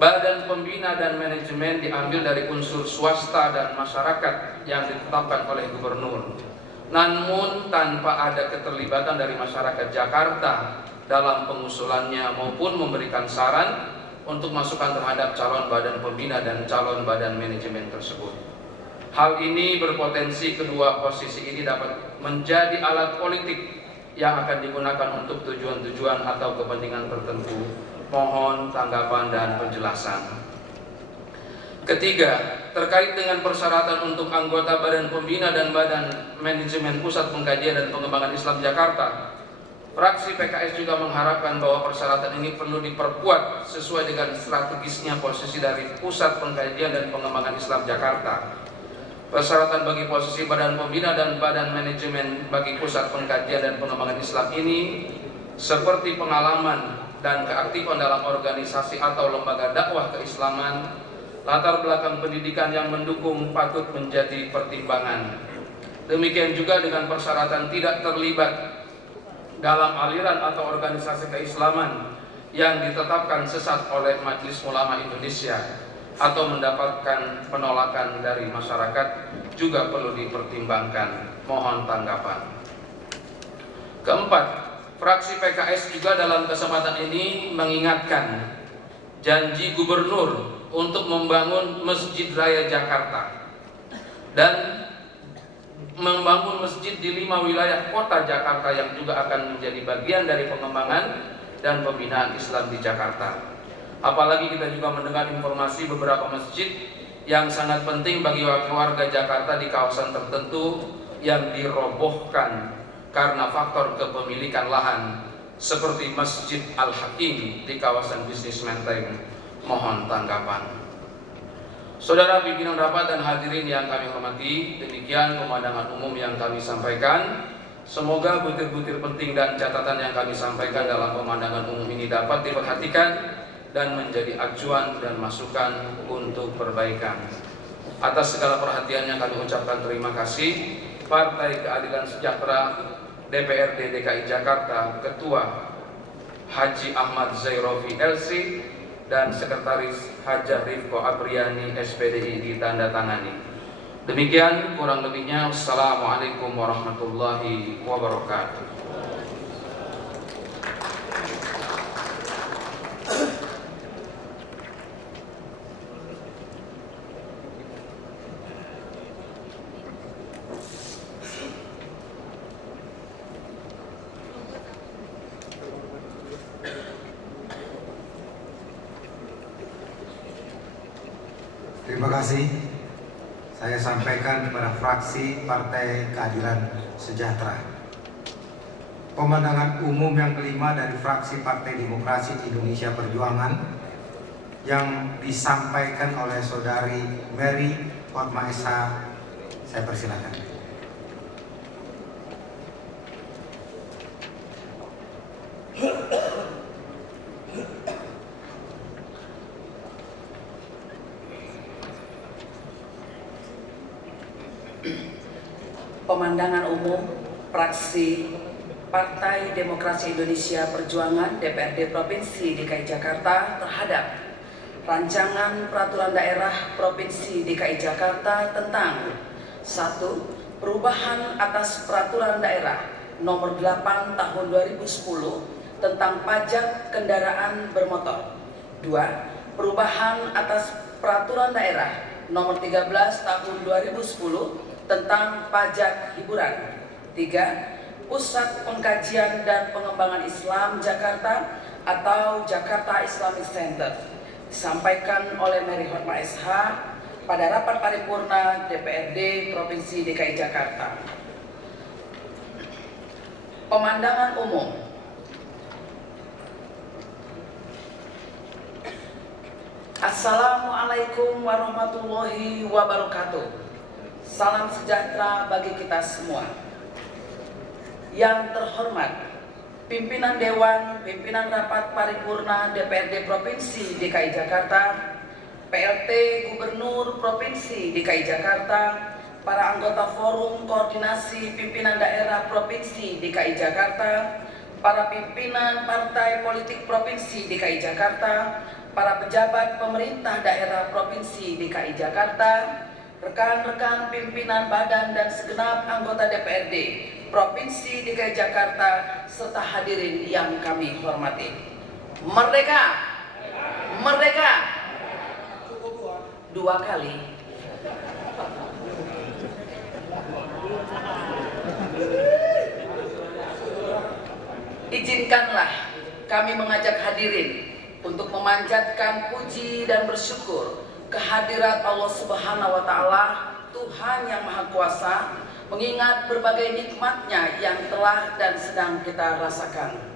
Badan Pembina dan Manajemen diambil dari unsur swasta dan masyarakat yang ditetapkan oleh Gubernur, namun tanpa ada keterlibatan dari masyarakat Jakarta dalam pengusulannya maupun memberikan saran untuk masukan terhadap calon badan pembina dan calon badan manajemen tersebut. Hal ini berpotensi kedua posisi ini dapat menjadi alat politik yang akan digunakan untuk tujuan-tujuan atau kepentingan tertentu. Mohon tanggapan dan penjelasan. Ketiga, terkait dengan persyaratan untuk anggota Badan Pembina dan Badan Manajemen Pusat Pengkajian dan Pengembangan Islam Jakarta, fraksi PKS juga mengharapkan bahwa persyaratan ini perlu diperkuat sesuai dengan strategisnya posisi dari Pusat Pengkajian dan Pengembangan Islam Jakarta. Persyaratan bagi posisi Badan Pembina dan Badan Manajemen bagi Pusat Pengkajian dan Pengembangan Islam ini seperti pengalaman dan keaktifan dalam organisasi atau lembaga dakwah keislaman, latar belakang pendidikan yang mendukung patut menjadi pertimbangan. Demikian juga dengan persyaratan tidak terlibat dalam aliran atau organisasi keislaman yang ditetapkan sesat oleh Majelis Ulama Indonesia atau mendapatkan penolakan dari masyarakat juga perlu dipertimbangkan. Mohon tanggapan. Keempat, fraksi PKS juga dalam kesempatan ini mengingatkan janji Gubernur untuk membangun Masjid Raya Jakarta dan membangun masjid di 5 wilayah kota Jakarta yang juga akan menjadi bagian dari pengembangan dan pembinaan Islam di Jakarta. Apalagi kita juga mendengar informasi beberapa masjid yang sangat penting bagi warga Jakarta di kawasan tertentu yang dirobohkan karena faktor kepemilikan lahan, seperti Masjid Al-Hakim di kawasan bisnis Menteng. Mohon tanggapan. Saudara pimpinan rapat dan hadirin yang kami hormati, demikian pemandangan umum yang kami sampaikan. Semoga butir-butir penting dan catatan yang kami sampaikan dalam pemandangan umum ini dapat diperhatikan dan menjadi acuan dan masukan untuk perbaikan. Atas segala perhatiannya kami ucapkan terima kasih. Partai Keadilan Sejahtera DPRD DKI Jakarta, Ketua Haji Ahmad Zairofi LC, dan Sekretaris Hajah Rifko Apriani SPDI ditandatangani. Demikian kurang lebihnya. Wassalamualaikum warahmatullahi wabarakatuh. Terima kasih. Saya sampaikan kepada fraksi Partai Keadilan Sejahtera. Pemandangan umum yang kelima dari fraksi Partai Demokrasi Indonesia Perjuangan yang disampaikan oleh Saudari Mary Hotmaesa, saya persilakan. Pemandangan umum fraksi Partai Demokrasi Indonesia Perjuangan DPRD Provinsi DKI Jakarta terhadap Rancangan Peraturan Daerah Provinsi DKI Jakarta tentang 1. Perubahan atas Peraturan Daerah Nomor 8 Tahun 2010 tentang pajak kendaraan bermotor. 2. Perubahan atas Peraturan Daerah Nomor 13 Tahun 2010 tentang pajak hiburan. 3. Pusat Pengkajian dan Pengembangan Islam Jakarta atau Jakarta Islamic Center, disampaikan oleh Mary Hotmaesa pada rapat paripurna DPRD Provinsi DKI Jakarta. Pemandangan umum. Assalamualaikum warahmatullahi wabarakatuh. Salam sejahtera bagi kita semua. Yang terhormat Pimpinan Dewan Pimpinan Rapat Paripurna DPRD Provinsi DKI Jakarta, PLT Gubernur Provinsi DKI Jakarta, para anggota Forum Koordinasi Pimpinan Daerah Provinsi DKI Jakarta, para pimpinan Partai Politik Provinsi DKI Jakarta, para pejabat pemerintah daerah Provinsi DKI Jakarta, rekan-rekan pimpinan badan dan segenap anggota DPRD Provinsi DKI Jakarta, serta hadirin yang kami hormati. Merdeka! Merdeka! Dua kali. Izinkanlah kami mengajak hadirin untuk memanjatkan puji dan bersyukur kehadirat Allah Subhanahu wa Ta'ala, Tuhan yang Maha Kuasa, mengingat berbagai nikmatnya yang telah dan sedang kita rasakan.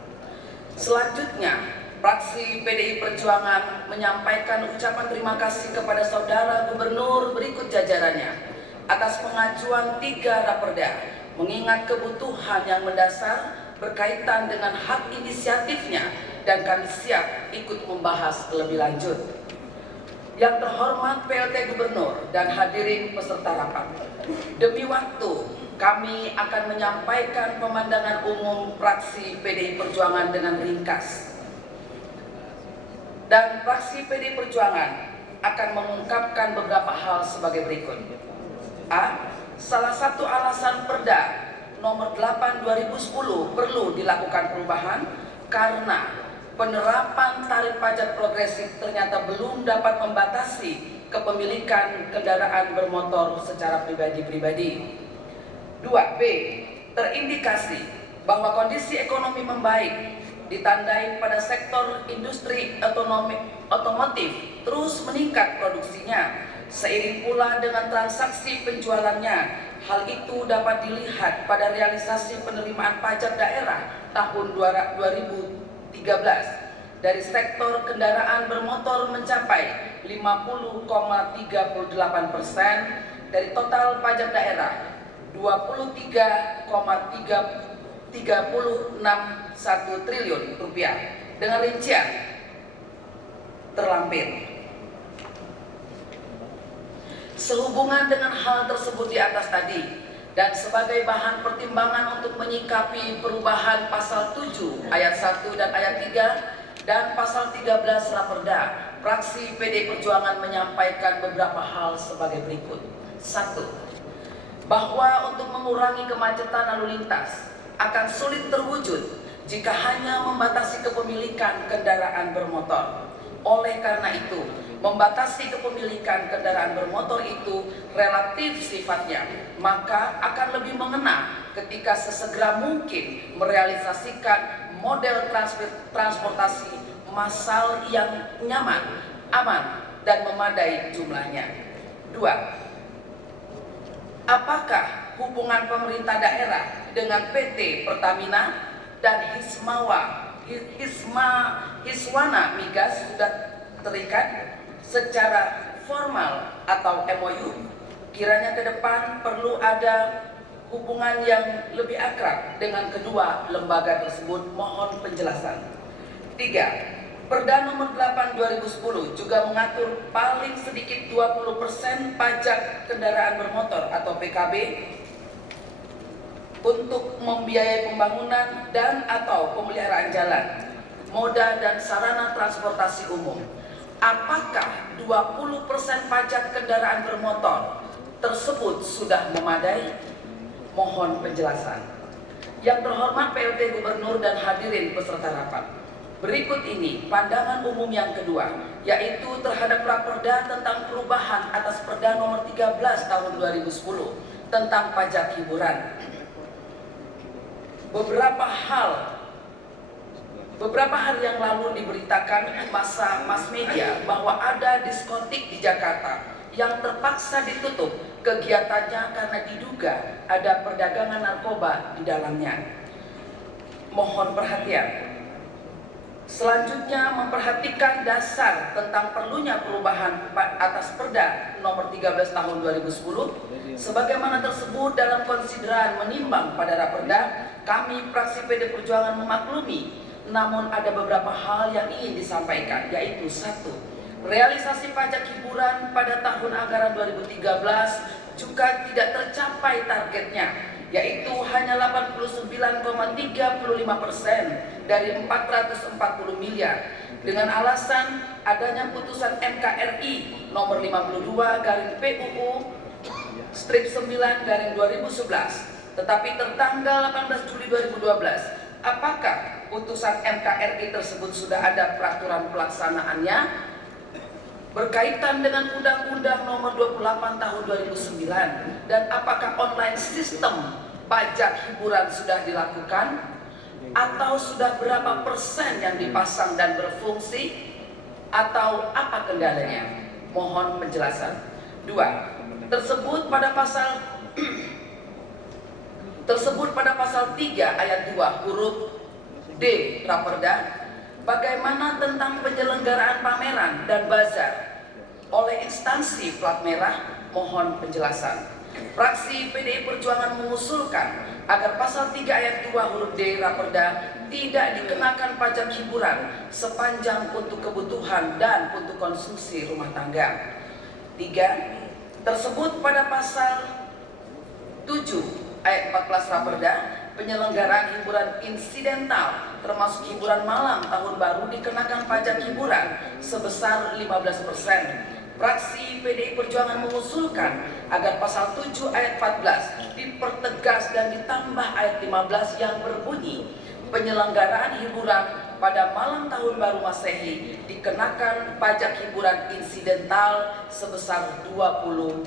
Selanjutnya, fraksi PDI Perjuangan menyampaikan ucapan terima kasih kepada Saudara Gubernur berikut jajarannya atas pengajuan 3 raperda, mengingat kebutuhan yang mendasar berkaitan dengan hak inisiatifnya, dan kami siap ikut membahas lebih lanjut. Yang terhormat PLT Gubernur dan hadirin peserta rapat, demi waktu kami akan menyampaikan pemandangan umum fraksi PDI Perjuangan dengan ringkas. Dan fraksi PDI Perjuangan akan mengungkapkan beberapa hal sebagai berikut. A. Salah satu alasan Perda Nomor 8 2010 perlu dilakukan perubahan karena penerapan tarif pajak progresif ternyata belum dapat membatasi kepemilikan kendaraan bermotor secara pribadi-pribadi. 2B. Terindikasi bahwa kondisi ekonomi membaik ditandai pada sektor industri otomotif terus meningkat produksinya, seiring pula dengan transaksi penjualannya. Hal itu dapat dilihat pada realisasi penerimaan pajak daerah tahun 2013 dari sektor kendaraan bermotor mencapai 50,38% dari total pajak daerah, 23,361 triliun rupiah, dengan rincian terlampir. Sehubungan dengan hal tersebut di atas tadi, dan sebagai bahan pertimbangan untuk menyikapi perubahan pasal 7 ayat 1 dan ayat 3 dan pasal 13 Raperda, fraksi PD Perjuangan menyampaikan beberapa hal sebagai berikut. 1. Bahwa untuk mengurangi kemacetan lalu lintas akan sulit terwujud jika hanya membatasi kepemilikan kendaraan bermotor. Oleh karena itu, membatasi kepemilikan kendaraan bermotor itu relatif sifatnya, maka akan lebih mengena ketika sesegera mungkin merealisasikan model transportasi massal yang nyaman, aman, dan memadai jumlahnya. 2. Apakah hubungan pemerintah daerah dengan PT Pertamina dan Hiswana Migas sudah terikat secara formal atau MOU? Kiranya ke depan perlu ada hubungan yang lebih akrab dengan kedua lembaga tersebut. Mohon penjelasan. 3. Perda nomor 8 2010 juga mengatur paling sedikit 20% pajak kendaraan bermotor atau PKB untuk membiayai pembangunan dan atau pemeliharaan jalan, moda dan sarana transportasi umum. Apakah 20% pajak kendaraan bermotor tersebut sudah memadai? Mohon penjelasan. Yang terhormat PLT Gubernur dan hadirin peserta rapat, berikut ini pandangan umum yang kedua, yaitu terhadap Raperda tentang perubahan atas Perda nomor 13 tahun 2010 tentang pajak hiburan. Beberapa hari yang lalu diberitakan di masa mass media bahwa ada diskotik di Jakarta yang terpaksa ditutup kegiatannya karena diduga ada perdagangan narkoba di dalamnya. Mohon perhatian. Selanjutnya, memperhatikan dasar tentang perlunya perubahan atas Perda nomor 13 tahun 2010 sebagaimana tersebut dalam konsideran menimbang pada Raperda, kami fraksi PD Perjuangan memaklumi, namun ada beberapa hal yang ingin disampaikan, yaitu 1. Realisasi pajak hiburan pada tahun anggaran 2013 juga tidak tercapai targetnya, yaitu hanya 89,35% dari 440 miliar dengan alasan adanya putusan MKRI nomor 52/PUU strip 9/2011, tetapi tertanggal 18 Juli 2012. Apakah putusan MKRI tersebut sudah ada peraturan pelaksanaannya berkaitan dengan Undang-Undang nomor 28 tahun 2009, dan apakah online sistem pajak hiburan sudah dilakukan atau sudah berapa persen yang dipasang dan berfungsi atau apa kendalanya? Mohon penjelasan. 2. Tersebut pada pasal 3 ayat 2 huruf D Raperda, bagaimana tentang penyelenggaraan pameran dan bazar oleh instansi plat merah? Mohon penjelasan. Fraksi PDI Perjuangan mengusulkan agar pasal 3 ayat 2 huruf D Raperda tidak dikenakan pajak hiburan sepanjang untuk kebutuhan dan untuk konsumsi rumah tangga. 3. Tersebut pada pasal 7 ayat 14 Raperda, penyelenggaraan hiburan insidental termasuk hiburan malam tahun baru dikenakan pajak hiburan sebesar 15%. Fraksi PDI Perjuangan mengusulkan agar pasal 7 ayat 14 dipertegas dan ditambah ayat 15 yang berbunyi penyelenggaraan hiburan pada malam tahun baru Masehi dikenakan pajak hiburan insidental sebesar 20%.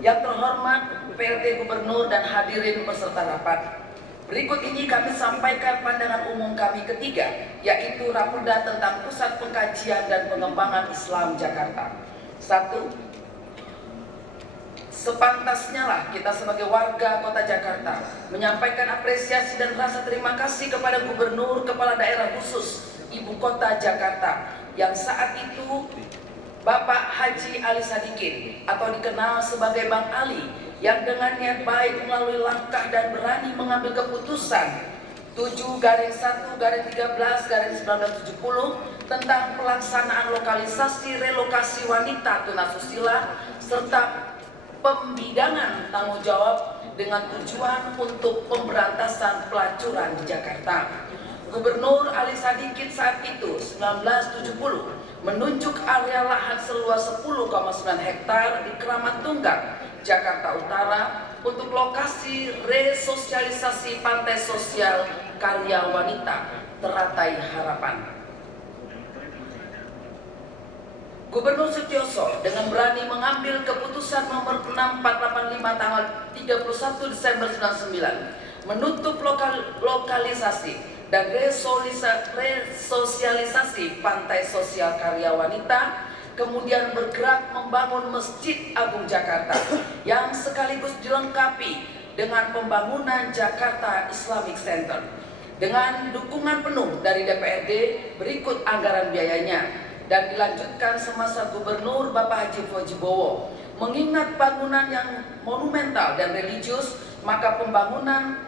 Yang terhormat PLT Gubernur dan hadirin peserta rapat, berikut ini kami sampaikan pandangan umum kami ketiga, yaitu Raperda tentang Pusat Pengkajian dan Pengembangan Islam Jakarta. 1. Sepantasnya lah kita sebagai warga kota Jakarta menyampaikan apresiasi dan rasa terima kasih kepada Gubernur Kepala Daerah Khusus Ibu Kota Jakarta yang saat itu Bapak Haji Ali Sadikin atau dikenal sebagai Bang Ali, yang dengan niat baik melalui langkah dan berani mengambil keputusan 7/1/13/1970 tentang pelaksanaan lokalisasi relokasi wanita tunasusila serta pembidangan tanggung jawab dengan tujuan untuk pemberantasan pelacuran di Jakarta. Gubernur Ali Sadikin saat itu 1970 menunjuk area lahan seluas 10,9 hektar di Kramat Tunggal, Jakarta Utara untuk lokasi resosialisasi pantai sosial karya wanita Teratai Harapan. Gubernur Sutioso dengan berani mengambil keputusan nomor 6485 tanggal 31 Desember 99 menutup lokalisasi dan resosialisasi pantai sosial karya wanita, kemudian bergerak membangun Masjid Agung Jakarta yang sekaligus dilengkapi dengan pembangunan Jakarta Islamic Center. Dengan dukungan penuh dari DPRD, berikut anggaran biayanya dan dilanjutkan semasa Gubernur Bapak Haji Fujibowo. Mengingat bangunan yang monumental dan religius, maka pengembangan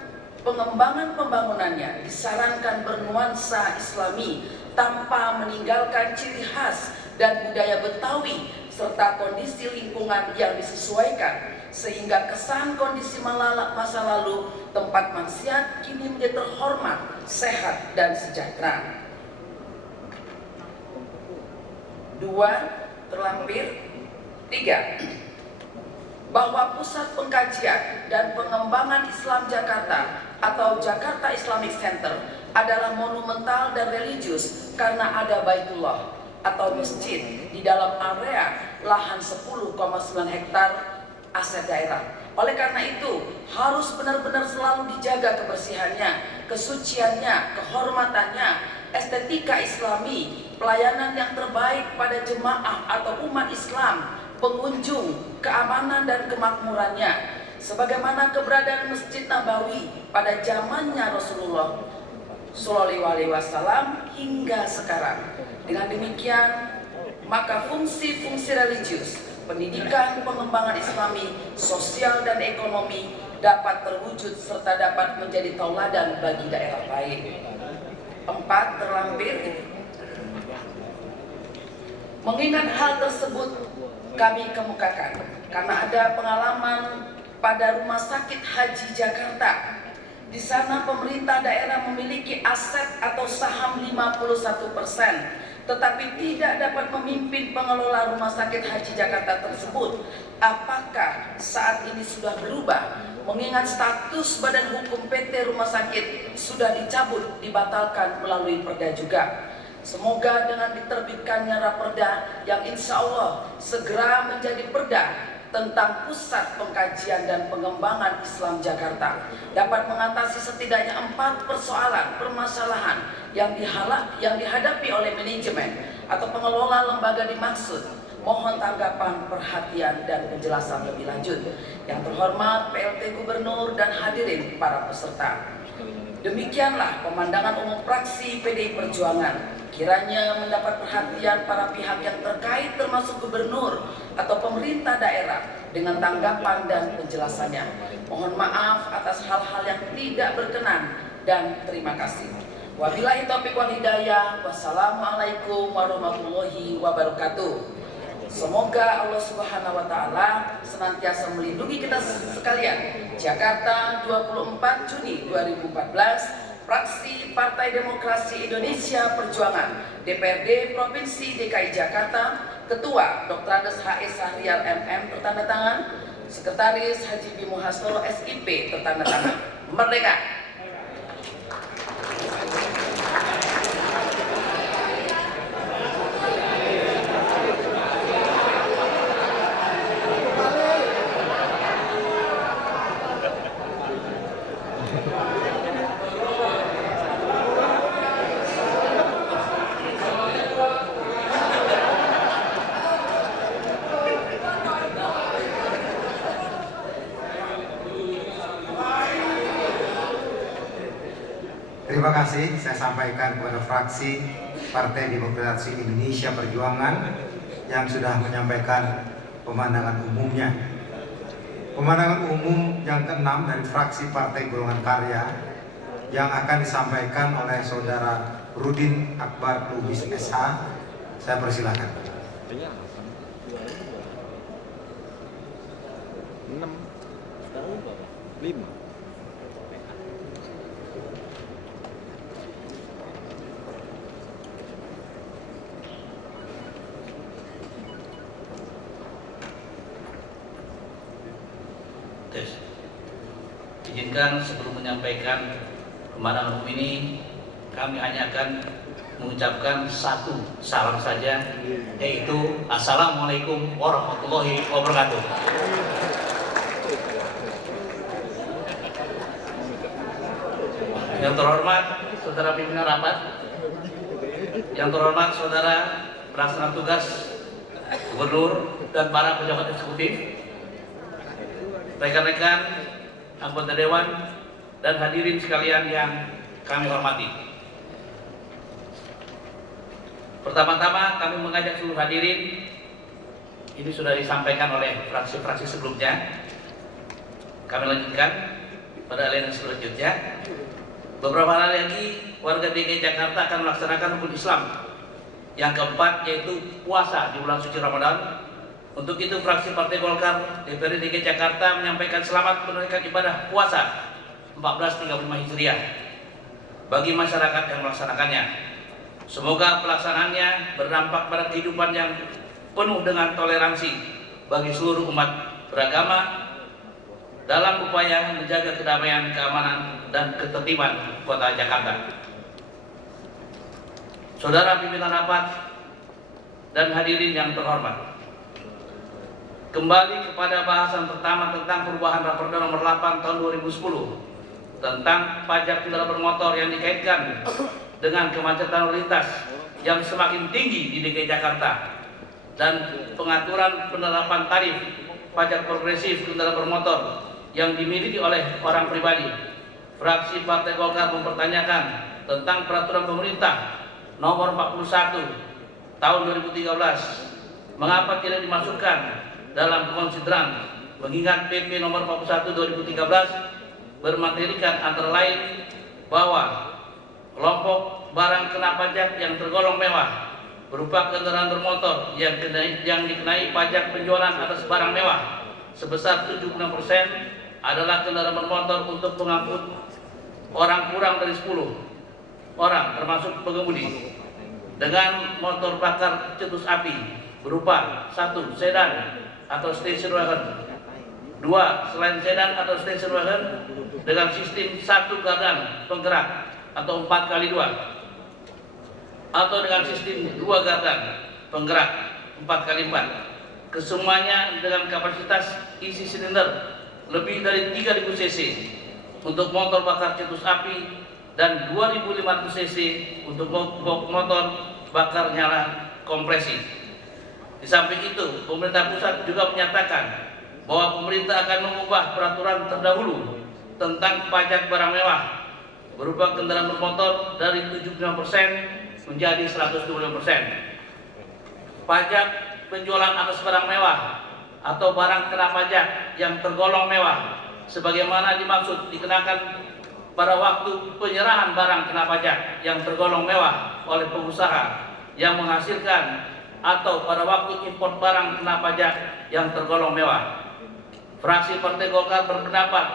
pembangunannya disarankan bernuansa Islami tanpa meninggalkan ciri khas dan budaya Betawi serta kondisi lingkungan yang disesuaikan, sehingga kesan kondisi masa lalu tempat maksiat kini menjadi terhormat, sehat dan sejahtera. 2. Terlampir. 3. Bahwa Pusat Pengkajian dan Pengembangan Islam Jakarta atau Jakarta Islamic Center adalah monumental dan religius karena ada Baitullah atau masjid di dalam area lahan 10,9 hektar aset daerah. Oleh karena itu harus benar-benar selalu dijaga kebersihannya, kesuciannya, kehormatannya, estetika Islami, pelayanan yang terbaik pada jemaah atau umat Islam, pengunjung, keamanan dan kemakmurannya, sebagaimana keberadaan Masjid Nabawi pada zamannya Rasulullah Shallallahu Alaihi Wasallam hingga sekarang. Dengan demikian, maka fungsi-fungsi religius, pendidikan, pengembangan Islami, sosial dan ekonomi dapat terwujud serta dapat menjadi tauladan bagi daerah lain. 4. Terlampir. Mengingat hal tersebut, kami kemukakan karena ada pengalaman pada Rumah Sakit Haji Jakarta. Di sana pemerintah daerah memiliki aset atau saham 51%, tetapi tidak dapat memimpin pengelola Rumah Sakit Haji Jakarta tersebut. Apakah saat ini sudah berubah? Mengingat status badan hukum PT Rumah Sakit sudah dicabut, dibatalkan melalui perda juga. Semoga dengan diterbitkannya raperda yang insya Allah segera menjadi perda tentang Pusat Pengkajian dan Pengembangan Islam Jakarta dapat mengatasi setidaknya 4 permasalahan yang dihadapi oleh manajemen atau pengelola lembaga dimaksud. Mohon tanggapan, perhatian, dan penjelasan lebih lanjut. Yang terhormat PLT Gubernur dan hadirin para peserta. Demikianlah pemandangan umum fraksi PDI Perjuangan. Kiranya mendapat perhatian para pihak yang terkait termasuk gubernur atau pemerintah daerah dengan tanggapan dan penjelasannya. Mohon maaf atas hal-hal yang tidak berkenan dan terima kasih. Wabillahi taufiq wal hidayah. Wassalamualaikum warahmatullahi wabarakatuh. Semoga Allah Subhanahu wa taala senantiasa melindungi kita sekalian. Jakarta 24 Juni 2014, Fraksi Partai Demokrasi Indonesia Perjuangan, DPRD Provinsi DKI Jakarta, Ketua Dr. Andes H.E. Sahrial MM tertanda tangan, Sekretaris Haji Bimo Hastoro SIP tertanda tangan. Merdeka! Terima kasih saya sampaikan kepada fraksi Partai Demokrasi Indonesia Perjuangan yang sudah menyampaikan pemandangan umumnya. Pemandangan umum yang keenam dari fraksi Partai Golongan Karya yang akan disampaikan oleh Saudara Rudin Akbar Lubis SH. Saya persilakan. Tes. Izinkan sebelum menyampaikan pemandangan umum ini, kami hanya akan mengucapkan satu salam saja, yaitu Assalamualaikum warahmatullahi wabarakatuh. Yang terhormat saudara pimpinan rapat, yang terhormat saudara pelaksana tugas gubernur dan para pejabat eksekutif, rekan-rekan anggota dewan dan hadirin sekalian yang kami hormati. Pertama-tama kami mengajak seluruh hadirin, ini sudah disampaikan oleh fraksi-fraksi sebelumnya, kami lanjutkan pada aliran selanjutnya. Beberapa hari lagi warga DKI Jakarta akan melaksanakan rukun Islam yang keempat, yaitu puasa di bulan suci Ramadan. Untuk itu fraksi Partai Golkar DPRD DKI Jakarta menyampaikan selamat menunaikan ibadah puasa 1435 Hijriah bagi masyarakat yang melaksanakannya. Semoga pelaksanaannya berdampak pada kehidupan yang penuh dengan toleransi bagi seluruh umat beragama dalam upaya menjaga kedamaian, keamanan, dan ketertiban Kota Jakarta. Saudara pimpinan rapat dan hadirin yang terhormat, kembali kepada bahasan pertama tentang perubahan Raperda nomor 8 tahun 2010 tentang pajak kendaraan bermotor yang dikaitkan dengan kemacetan lalu lintas yang semakin tinggi di DKI Jakarta dan pengaturan penerapan tarif pajak progresif kendaraan bermotor yang dimiliki oleh orang pribadi. Fraksi Partai Golkar mempertanyakan tentang peraturan pemerintah nomor 41 tahun 2013 mengapa tidak dimasukkan dalam konsideran, mengingat PP nomor 41 2013 bermaterikan antara lain bahwa kelompok barang kena pajak yang tergolong mewah berupa kendaraan bermotor yang dikenai pajak penjualan atas barang mewah sebesar 76% adalah kendaraan bermotor untuk pengangkut orang kurang dari 10 orang termasuk pengemudi dengan motor bakar cetus api berupa 1. Sedan atau station wagon, 2. Selain sedan atau station wagon dengan sistem 1 gardan penggerak atau 4x2 atau dengan sistem 2 gardan penggerak 4x4, kesemuanya dengan kapasitas isi silinder lebih dari 3000 cc untuk motor bakar cetus api dan 2500 cc untuk motor bakar nyala kompresi. Di samping itu, pemerintah pusat juga menyatakan bahwa pemerintah akan mengubah peraturan terdahulu tentang pajak barang mewah berupa kendaraan bermotor dari 75% menjadi 125%. Pajak penjualan atas barang mewah atau barang kena pajak yang tergolong mewah sebagaimana dimaksud dikenakan pada waktu penyerahan barang kena pajak yang tergolong mewah oleh pengusaha yang menghasilkan atau pada waktu impor barang kena pajak yang tergolong mewah. Fraksi Partai Golkar berpendapat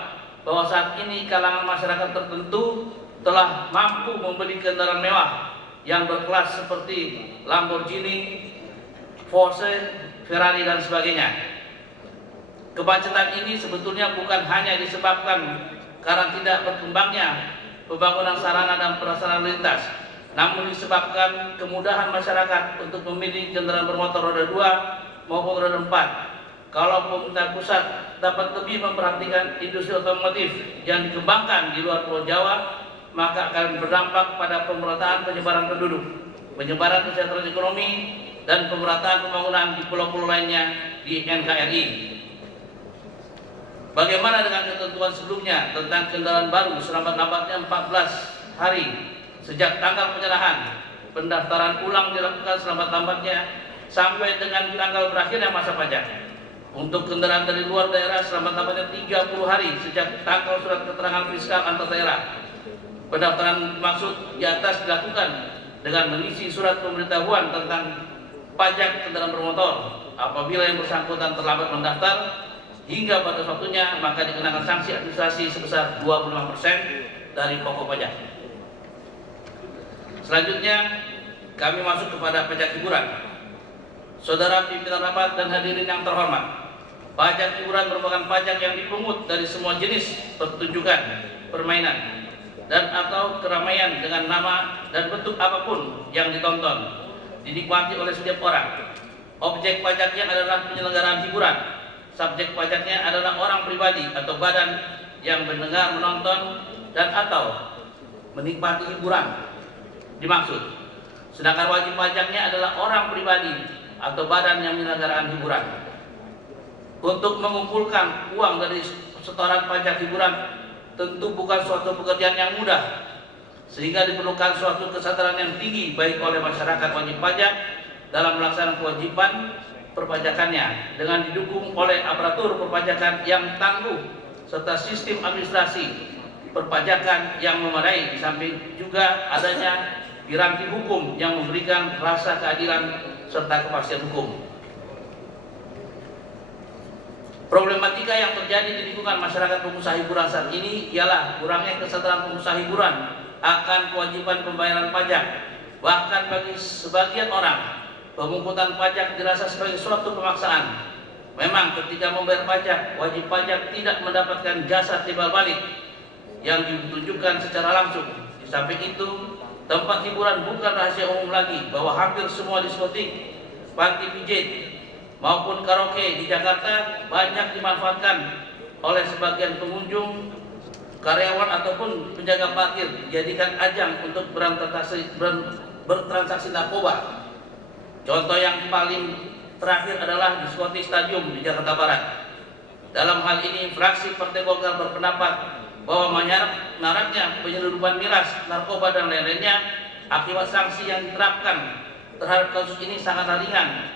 bahwa saat ini kalangan masyarakat tertentu telah mampu membeli kendaraan mewah yang berkelas seperti Lamborghini, Porsche, Ferrari, dan sebagainya. Kemacetan ini sebetulnya bukan hanya disebabkan karena tidak berkembangnya pembangunan sarana dan prasarana lintas, namun disebabkan kemudahan masyarakat untuk memilih kendaraan bermotor roda 2 maupun roda 4. Kalau pemerintah pusat dapat lebih memperhatikan industri otomotif yang dikembangkan di luar Pulau Jawa, maka akan berdampak pada pemerataan penyebaran penduduk, penyebaran kesejahteraan ekonomi, dan pemerataan pembangunan di pulau-pulau lainnya di NKRI. Bagaimana dengan ketentuan sebelumnya tentang kendaraan baru selambat-lambatnya 14 hari sejak tanggal penyerahan, pendaftaran ulang dilakukan selambat-lambatnya sampai dengan tanggal berakhirnya masa pajak. Untuk kendaraan dari luar daerah selambat-lambatnya 30 hari sejak tanggal surat keterangan fiskal antar daerah. Pendaftaran maksud di atas dilakukan dengan mengisi surat pemberitahuan tentang pajak kendaraan bermotor. Apabila yang bersangkutan terlambat mendaftar, hingga batas waktunya, maka dikenakan sanksi administrasi sebesar 25% dari pokok pajak. Selanjutnya, kami masuk kepada pajak hiburan. Saudara pimpinan rapat dan hadirin yang terhormat, pajak hiburan merupakan pajak yang dipungut dari semua jenis pertunjukan, permainan, dan atau keramaian dengan nama dan bentuk apapun yang ditonton, dinikmati oleh setiap orang. Objek pajaknya adalah penyelenggaraan hiburan. Subjek pajaknya adalah orang pribadi atau badan yang mendengar, menonton, dan atau menikmati hiburan dimaksud. Sedangkan wajib pajaknya adalah orang pribadi atau badan yang menyelenggarakan hiburan. Untuk mengumpulkan uang dari setoran pajak hiburan tentu bukan suatu pekerjaan yang mudah, sehingga diperlukan suatu kesadaran yang tinggi baik oleh masyarakat wajib pajak dalam melaksanakan kewajiban perpajakannya dengan didukung oleh aparatur perpajakan yang tangguh serta sistem administrasi perpajakan yang memadai, di samping juga adanya piranti hukum yang memberikan rasa keadilan serta kepastian hukum. Problematika yang terjadi di lingkungan masyarakat pengusaha hiburan saat ini ialah kurangnya kesadaran pengusaha hiburan akan kewajiban pembayaran pajak. Bahkan bagi sebagian orang, pemungutan pajak dirasa sebagai suatu pemaksaan. Memang ketika membayar pajak, wajib pajak tidak mendapatkan jasa timbal balik yang ditunjukkan secara langsung. Di samping itu, tempat hiburan bukan rahasia umum lagi bahwa hampir semua diskotik, panti pijit, maupun karaoke di Jakarta banyak dimanfaatkan oleh sebagian pengunjung, karyawan ataupun penjaga parkir dijadikan ajang untuk bertransaksi narkoba. Contoh yang paling terakhir adalah diskotik Stadium di Jakarta Barat. Dalam hal ini, fraksi Partai Golkar berpendapat bahwa maraknya penyelundupan miras, narkoba, dan lain-lainnya akibat sanksi yang diterapkan terhadap kasus ini sangat ringan,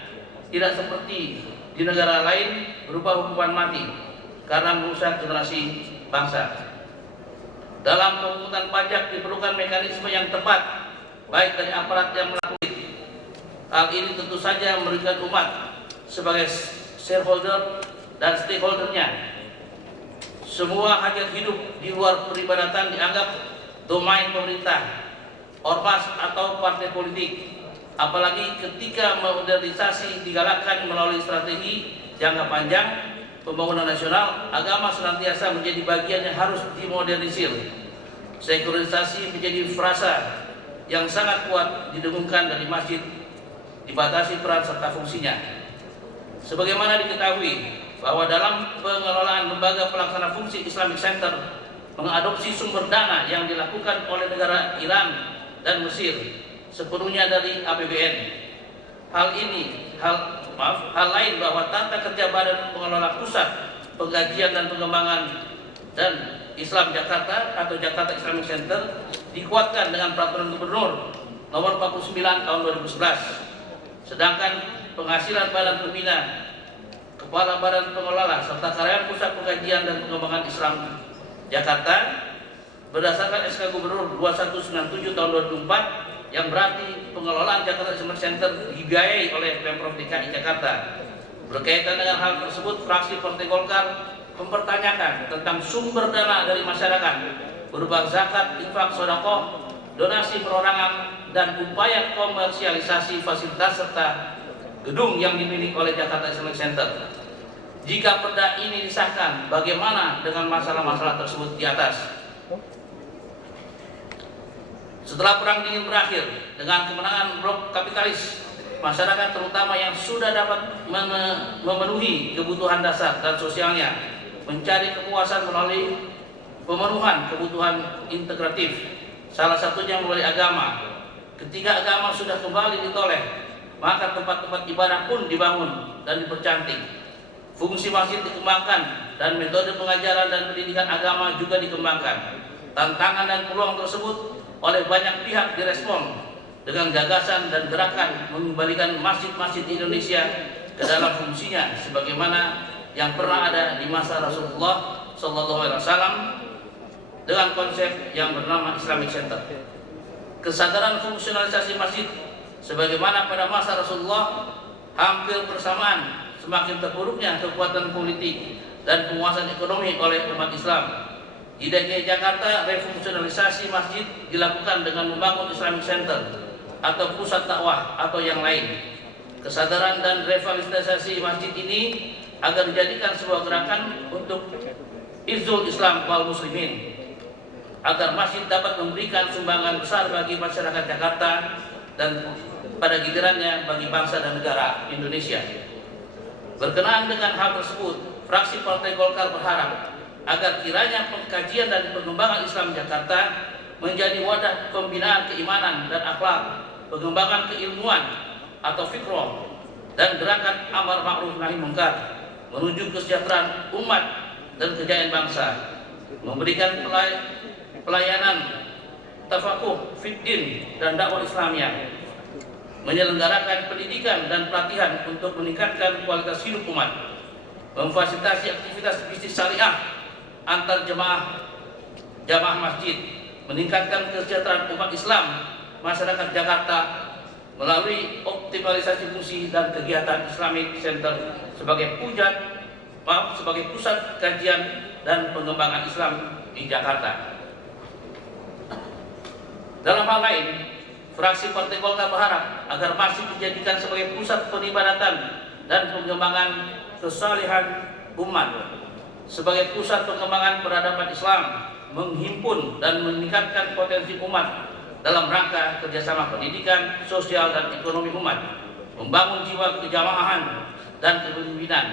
tidak seperti di negara lain berupa hukuman mati karena merusak generasi bangsa. Dalam pemungutan pajak diperlukan mekanisme yang tepat baik dari aparat yang melakukan. Hal ini tentu saja merugikan umat sebagai shareholder dan stakeholdernya. Semua hajat hidup di luar peribadatan dianggap domain pemerintah, ormas atau partai politik. Apalagi ketika modernisasi digalakkan melalui strategi jangka panjang pembangunan nasional, agama senantiasa menjadi bagian yang harus dimodernisir. Sekularisasi menjadi frasa yang sangat kuat didengungkan dari masjid, dibatasi peran serta fungsinya. Sebagaimana diketahui bahwa dalam pengelolaan lembaga pelaksana fungsi Islamic Center mengadopsi sumber dana yang dilakukan oleh negara Iran dan Mesir sepenuhnya dari APBN. Hal lain bahwa tata kerja Badan Pengelola Pusat Pengkajian dan Pengembangan dan Islam Jakarta atau Jakarta Islamic Center dikuatkan dengan Peraturan Gubernur Nomor 49 Tahun 2011. Sedangkan penghasilan Badan Pembina, Kepala Badan Pengelola serta karyawan Pusat Pengkajian dan Pengembangan Islam Jakarta berdasarkan SK Gubernur 2197 Tahun 2004 yang berarti pengelolaan Jakarta Islamic Center dibiayai oleh Pemprov DKI Jakarta. Berkaitan dengan hal tersebut, fraksi Partai Golkar mempertanyakan tentang sumber dana dari masyarakat berupa zakat, infak, sedekah, donasi perorangan, dan upaya komersialisasi fasilitas serta gedung yang dimiliki oleh Jakarta Islamic Center. Jika perda ini disahkan, bagaimana dengan masalah-masalah tersebut di atas? Setelah Perang Dingin berakhir dengan kemenangan blok kapitalis, masyarakat terutama yang sudah dapat memenuhi kebutuhan dasar dan sosialnya mencari kepuasan melalui pemenuhan kebutuhan integratif, salah satunya melalui agama. Ketika agama sudah kembali ditoleh, maka tempat-tempat ibadah pun dibangun dan dipercantik. Fungsi masjid dikembangkan dan metode pengajaran dan pendidikan agama juga dikembangkan. Tantangan dan peluang tersebut oleh banyak pihak direspon dengan gagasan dan gerakan mengembalikan masjid-masjid Indonesia ke dalam fungsinya sebagaimana yang pernah ada di masa Rasulullah SAW dengan konsep yang bernama Islamic Center. Kesadaran fungsionalisasi masjid sebagaimana pada masa Rasulullah hampir bersamaan semakin terpuruknya kekuatan politik dan penguasaan ekonomi oleh umat Islam. Di DKI Jakarta, refungsionalisasi masjid dilakukan dengan membangun Islamic Center atau pusat dakwah atau yang lain. Kesadaran dan revitalisasi masjid ini agar dijadikan sebuah gerakan untuk izzul Islam wal muslimin, agar masjid dapat memberikan sumbangan besar bagi masyarakat Jakarta dan pada gilirannya bagi bangsa dan negara Indonesia. Berkenaan dengan hal tersebut, fraksi Partai Golkar berharap agar kiranya pengkajian dan pengembangan Islam Jakarta menjadi wadah pembinaan keimanan dan akhlak, pengembangan keilmuan atau fikroh, dan gerakan amar ma'ruf nahi munkar menuju kesejahteraan umat dan kejayaan bangsa, memberikan pelayanan tafakuh fiddin dan dakwah Islamiyah, menyelenggarakan pendidikan dan pelatihan untuk meningkatkan kualitas hidup umat, memfasilitasi aktivitas bisnis syariah antar jamaah masjid, meningkatkan kesejahteraan umat Islam masyarakat Jakarta melalui optimalisasi fungsi dan kegiatan Islamic Center sebagai pusat kajian dan pengembangan Islam di Jakarta. Dalam hal lain, fraksi Partai Golkar berharap agar masjid dijadikan sebagai pusat peribadatan dan pengembangan kesalihan umat, sebagai pusat pengembangan peradaban Islam, menghimpun dan meningkatkan potensi umat dalam rangka kerjasama pendidikan, sosial, dan ekonomi umat, membangun jiwa kejamahan dan kepemimpinan,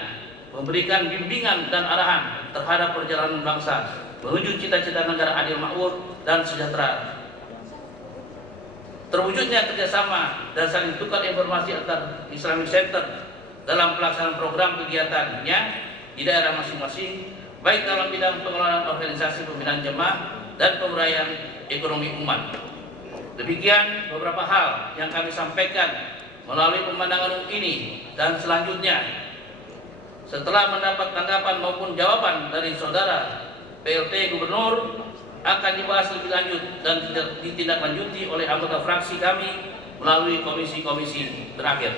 memberikan bimbingan dan arahan terhadap perjalanan bangsa menuju cita-cita negara adil makmur dan sejahtera. Terwujudnya kerjasama dan saling tukar informasi antar Islamic Center dalam pelaksanaan program kegiatannya di daerah masing-masing, baik dalam bidang pengelolaan organisasi pembinaan jemaah dan pemberdayaan ekonomi umat. Demikian beberapa hal yang kami sampaikan melalui pemandangan ini, dan selanjutnya setelah mendapat tanggapan maupun jawaban dari saudara PLT Gubernur akan dibahas lebih lanjut dan ditindaklanjuti oleh anggota fraksi kami melalui komisi-komisi terakhir.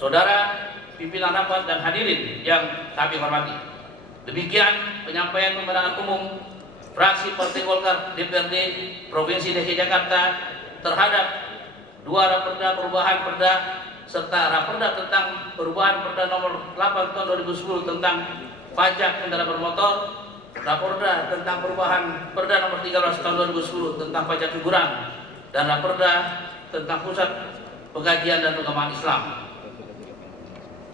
Saudara pimpinan rapat dan hadirin yang kami hormati, demikian penyampaian pemandangan umum fraksi Partai Golkar DPRD Provinsi DKI Jakarta terhadap dua raperda perubahan perda serta raperda tentang perubahan perda nomor 8 tahun 2010 tentang pajak kendaraan bermotor, raperda tentang perubahan perda nomor 13 tahun 2010 tentang pajak hiburan, dan raperda tentang pusat pengkajian dan pengembangan Islam.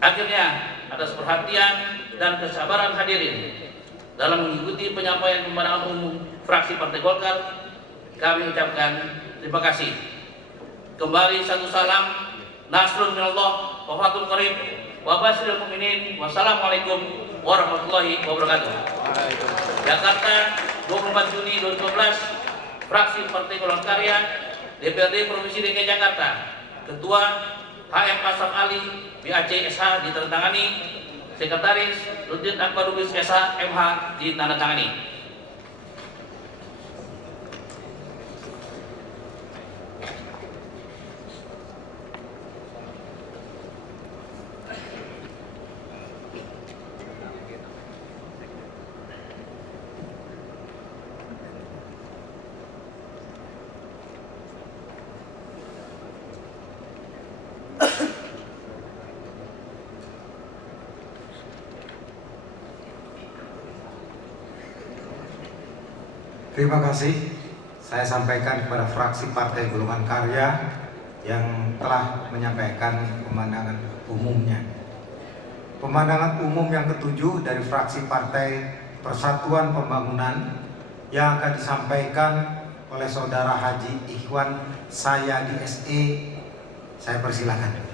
Akhirnya, atas perhatian dan kesabaran hadirin dalam mengikuti penyampaian pemandangan umum fraksi Partai Golkar, kami ucapkan terima kasih. Kembali satu salam, nasrun minallah, wa fathul qarib, wa basyiril mu'minin. Wassalamualaikum warahmatullahi wabarakatuh. Jakarta, 24 Juni 2012, fraksi Partai Golongan Karya, DPRD Provinsi DKI Jakarta, Ketua HM Asam Ali, BAC SH ditandatangani, Sekretaris Rudin Akbar Lubis SH MH ditandatangani. Terima kasih saya sampaikan kepada fraksi Partai Golongan Karya yang telah menyampaikan pemandangan umumnya. Pemandangan umum yang ketujuh dari fraksi Partai Persatuan Pembangunan yang akan disampaikan oleh Saudara Haji Ikhwan Sayadi SE. Saya persilakan.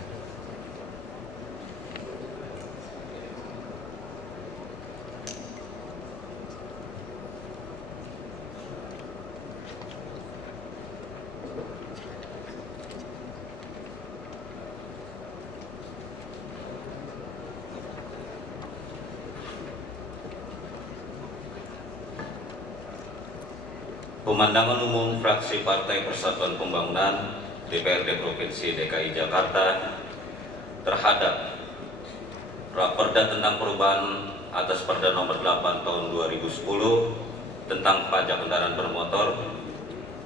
Pemandangan umum fraksi Partai Persatuan Pembangunan DPRD Provinsi DKI Jakarta terhadap raperda tentang perubahan atas Perda Nomor 8 Tahun 2010 tentang pajak kendaraan bermotor.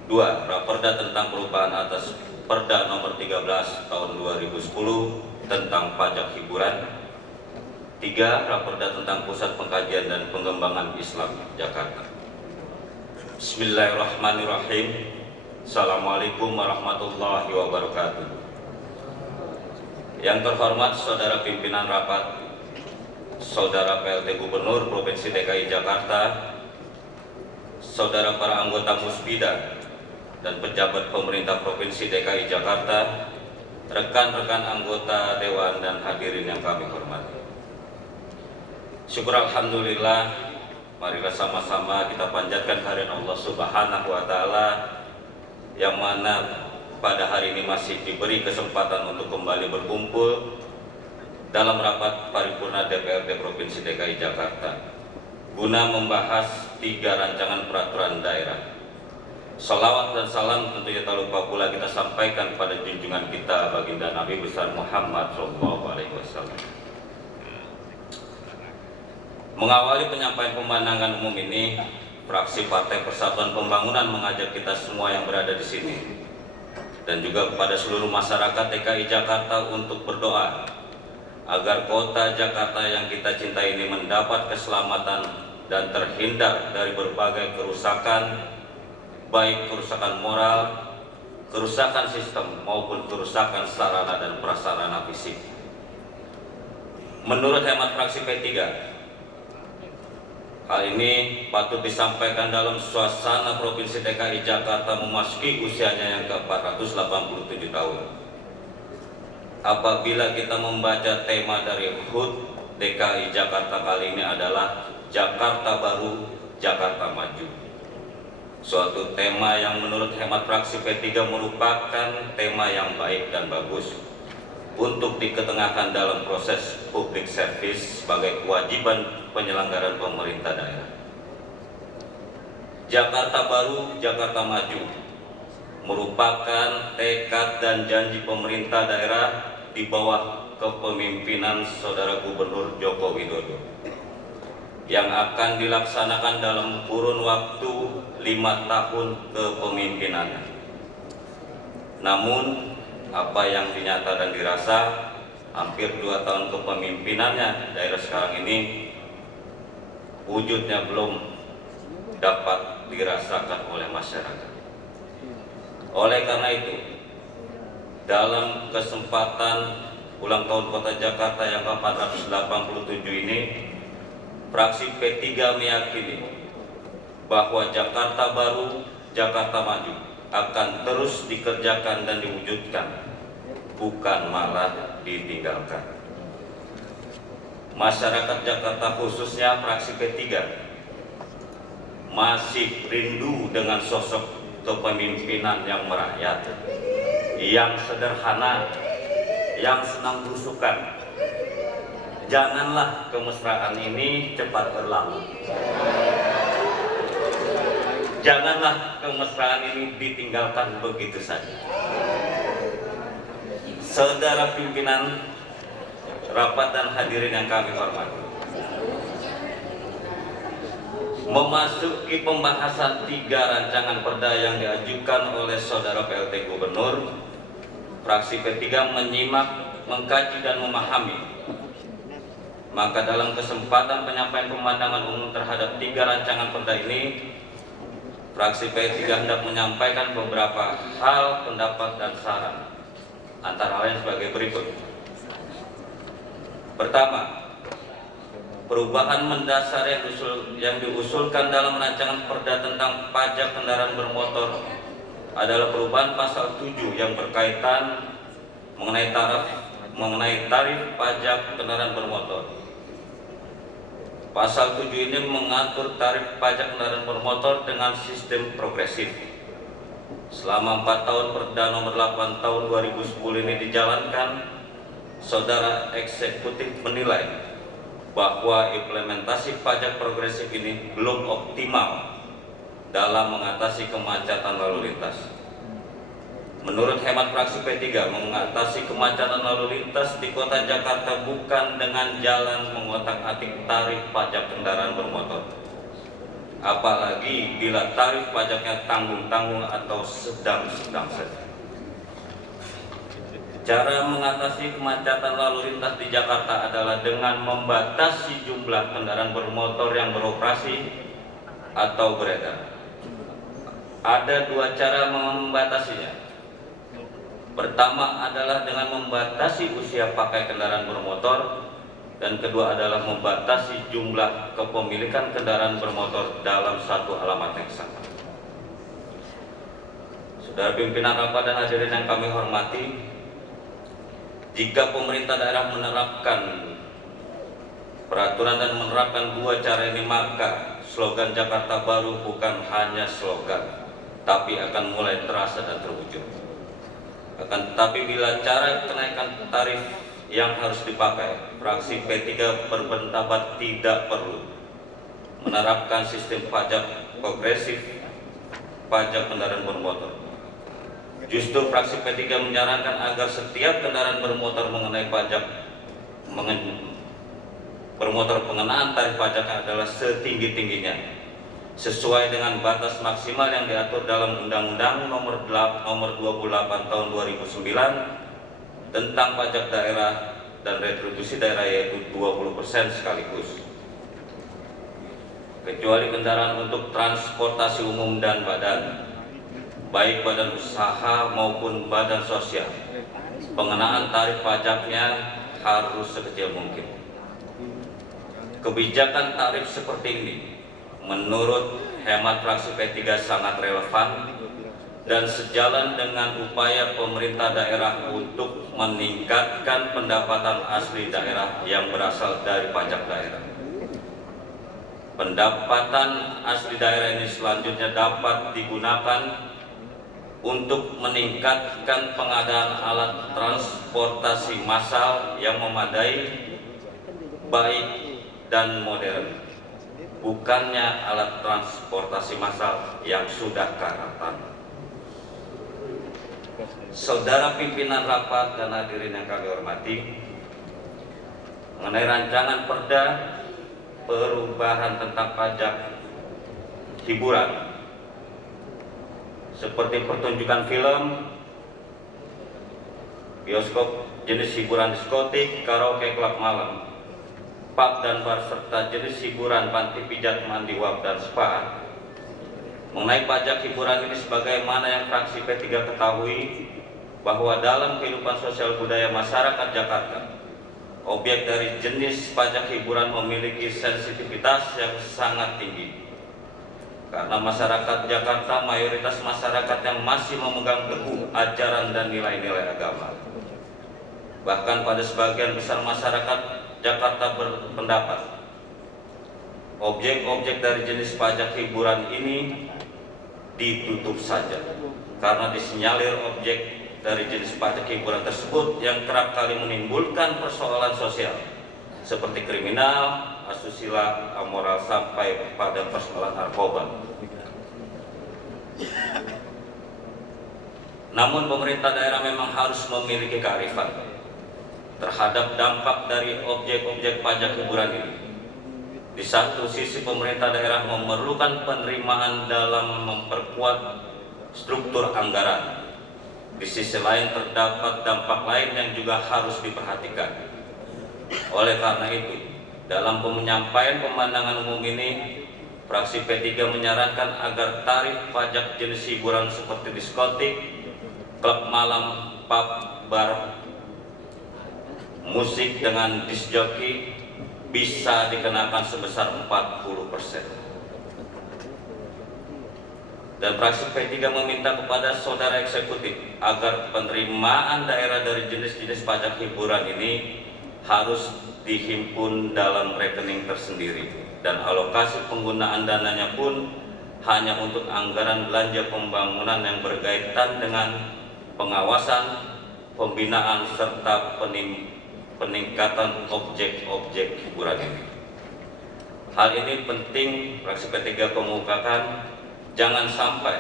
2. Raperda tentang perubahan atas Perda Nomor 13 Tahun 2010 tentang pajak hiburan. 3. Raperda tentang Pusat Pengkajian dan Pengembangan Islam Jakarta. Bismillahirrahmanirrahim. Assalamualaikum warahmatullahi wabarakatuh. Yang terhormat Saudara Pimpinan Rapat, Saudara PLT Gubernur Provinsi DKI Jakarta, Saudara para anggota Musbida dan pejabat pemerintah Provinsi DKI Jakarta, rekan-rekan anggota Dewan dan hadirin yang kami hormati. Syukur alhamdulillah, marilah sama-sama kita panjatkan kehadirat Allah Subhanahu wa taala yang mana pada hari ini masih diberi kesempatan untuk kembali berkumpul dalam rapat paripurna DPRD Provinsi DKI Jakarta guna membahas 3 rancangan peraturan daerah. Salawat dan salam tentunya tak lupa pula kita sampaikan kepada junjungan kita baginda Nabi besar Muhammad SAW. Mengawali penyampaian pemandangan umum ini, fraksi Partai Persatuan Pembangunan mengajak kita semua yang berada di sini dan juga kepada seluruh masyarakat DKI Jakarta untuk berdoa agar kota Jakarta yang kita cintai ini mendapat keselamatan dan terhindar dari berbagai kerusakan, baik kerusakan moral, kerusakan sistem maupun kerusakan sarana dan prasarana fisik. Menurut hemat fraksi P3, hal ini patut disampaikan dalam suasana Provinsi DKI Jakarta memasuki usianya yang ke-487 tahun. Apabila kita membaca tema dari HUT DKI Jakarta kali ini adalah Jakarta Baru, Jakarta Maju. Suatu tema yang menurut hemat fraksi P3 merupakan tema yang baik dan bagus untuk diketengahkan dalam proses public service sebagai kewajiban penyelenggaraan pemerintah daerah. Jakarta Baru, Jakarta Maju merupakan tekad dan janji pemerintah daerah di bawah kepemimpinan Saudara Gubernur Joko Widodo yang akan dilaksanakan dalam kurun waktu 5 tahun kepemimpinannya. Namun apa yang dinyata dan dirasa hampir 2 tahun kepemimpinannya daerah sekarang ini wujudnya belum dapat dirasakan oleh masyarakat. Oleh karena itu, dalam kesempatan ulang tahun Kota Jakarta yang ke-487 ini, fraksi P3 meyakini bahwa Jakarta Baru, Jakarta Maju akan terus dikerjakan dan diwujudkan, bukan malah ditinggalkan. Masyarakat Jakarta khususnya fraksi P3 masih rindu dengan sosok kepemimpinan yang merakyat, yang sederhana, yang senang berusukan. Janganlah kemesraan ini cepat berlalu. Janganlah kemesraan ini ditinggalkan begitu saja. Saudara pimpinan rapat dan hadirin yang kami hormati, memasuki pembahasan 3 rancangan perda yang diajukan oleh Saudara PLT Gubernur, fraksi P3 menyimak, mengkaji dan memahami. Maka dalam kesempatan penyampaian pemandangan umum terhadap 3 rancangan perda ini, fraksi P3 hendak menyampaikan beberapa hal, pendapat dan saran, antara lain sebagai berikut. Pertama, perubahan mendasar yang diusulkan dalam rancangan perda tentang pajak kendaraan bermotor adalah perubahan pasal 7 yang berkaitan mengenai tarif pajak kendaraan bermotor. Pasal 7 ini mengatur tarif pajak kendaraan bermotor dengan sistem progresif. Selama 4 tahun Perda Nomor 8 Tahun 2010 ini dijalankan, Saudara Eksekutif menilai bahwa implementasi pajak progresif ini belum optimal dalam mengatasi kemacetan lalu lintas. Menurut hemat fraksi P3, mengatasi kemacetan lalu lintas di kota Jakarta bukan dengan jalan mengotak-atik tarif pajak kendaraan bermotor. Apalagi bila tarif pajaknya tanggung-tanggung atau sedang-sedang saja. Cara mengatasi kemacetan lalu lintas di Jakarta adalah dengan membatasi jumlah kendaraan bermotor yang beroperasi atau beredar. Ada dua cara membatasinya. Pertama adalah dengan membatasi usia pakai kendaraan bermotor, dan kedua adalah membatasi jumlah kepemilikan kendaraan bermotor dalam satu alamat yang sama. Saudara pimpinan rapat dan hadirin yang kami hormati, jika pemerintah daerah menerapkan peraturan dan menerapkan dua cara ini, maka slogan Jakarta Baru bukan hanya slogan, tapi akan mulai terasa dan terwujud. Akan tetapi bila cara kenaikan tarif yang harus dipakai, fraksi P3 berpendapat tidak perlu menerapkan sistem pajak progresif pajak kendaraan bermotor. Justru fraksi P3 menyarankan agar setiap kendaraan bermotor mengenai pajak bermotor pengenaan tarif pajaknya adalah setinggi-tingginya, sesuai dengan batas maksimal yang diatur dalam Undang-Undang Nomor 28 Tahun 2009 tentang pajak daerah dan retribusi daerah, yaitu 20% sekaligus, kecuali kendaraan untuk transportasi umum dan badan, baik badan usaha maupun badan sosial. Pengenaan tarif pajaknya harus sekecil mungkin. Kebijakan tarif seperti ini menurut hemat fraksi P3 sangat relevan dan sejalan dengan upaya pemerintah daerah untuk meningkatkan pendapatan asli daerah yang berasal dari pajak daerah. Pendapatan asli daerah ini selanjutnya dapat digunakan untuk meningkatkan pengadaan alat transportasi massal yang memadai, baik dan modern, bukannya alat transportasi massal yang sudah karatan. Saudara pimpinan rapat dan hadirin yang kami hormati, mengenai rancangan perda perubahan tentang pajak hiburan seperti pertunjukan film, bioskop jenis hiburan diskotik, karaoke, klub malam, pub dan bar, serta jenis hiburan panti pijat, mandi, wap, dan spa. Mengenai pajak hiburan ini, sebagaimana yang fraksi P3 ketahui, bahwa dalam kehidupan sosial budaya masyarakat Jakarta, objek dari jenis pajak hiburan memiliki sensitivitas yang sangat tinggi. Karena masyarakat Jakarta mayoritas masyarakat yang masih memegang teguh ajaran dan nilai-nilai agama. Bahkan pada sebagian besar masyarakat Jakarta berpendapat objek-objek dari jenis pajak hiburan ini ditutup saja, karena disinyalir objek dari jenis pajak hiburan tersebut yang kerap kali menimbulkan persoalan sosial seperti kriminal, asusila, amoral, sampai pada persoalan narkoba. Namun pemerintah daerah memang harus memiliki kearifan terhadap dampak dari objek-objek pajak hiburan ini. Di satu sisi pemerintah daerah memerlukan penerimaan dalam memperkuat struktur anggaran. Di sisi lain terdapat dampak lain yang juga harus diperhatikan. Oleh karena itu, dalam penyampaian pemandangan umum ini, fraksi P3 menyarankan agar tarif pajak jenis hiburan seperti diskotik, klub malam, pub, bar, musik dengan disc joki bisa dikenakan sebesar 40%. Dan fraksi P3 meminta kepada saudara eksekutif agar penerimaan daerah dari jenis-jenis pajak hiburan ini harus dihimpun dalam rekening tersendiri, dan alokasi penggunaan dananya pun hanya untuk anggaran belanja pembangunan yang berkaitan dengan pengawasan, pembinaan, serta peningkatan objek-objek hiburan ini. Hal ini penting fraksi P3 kemukakan, jangan sampai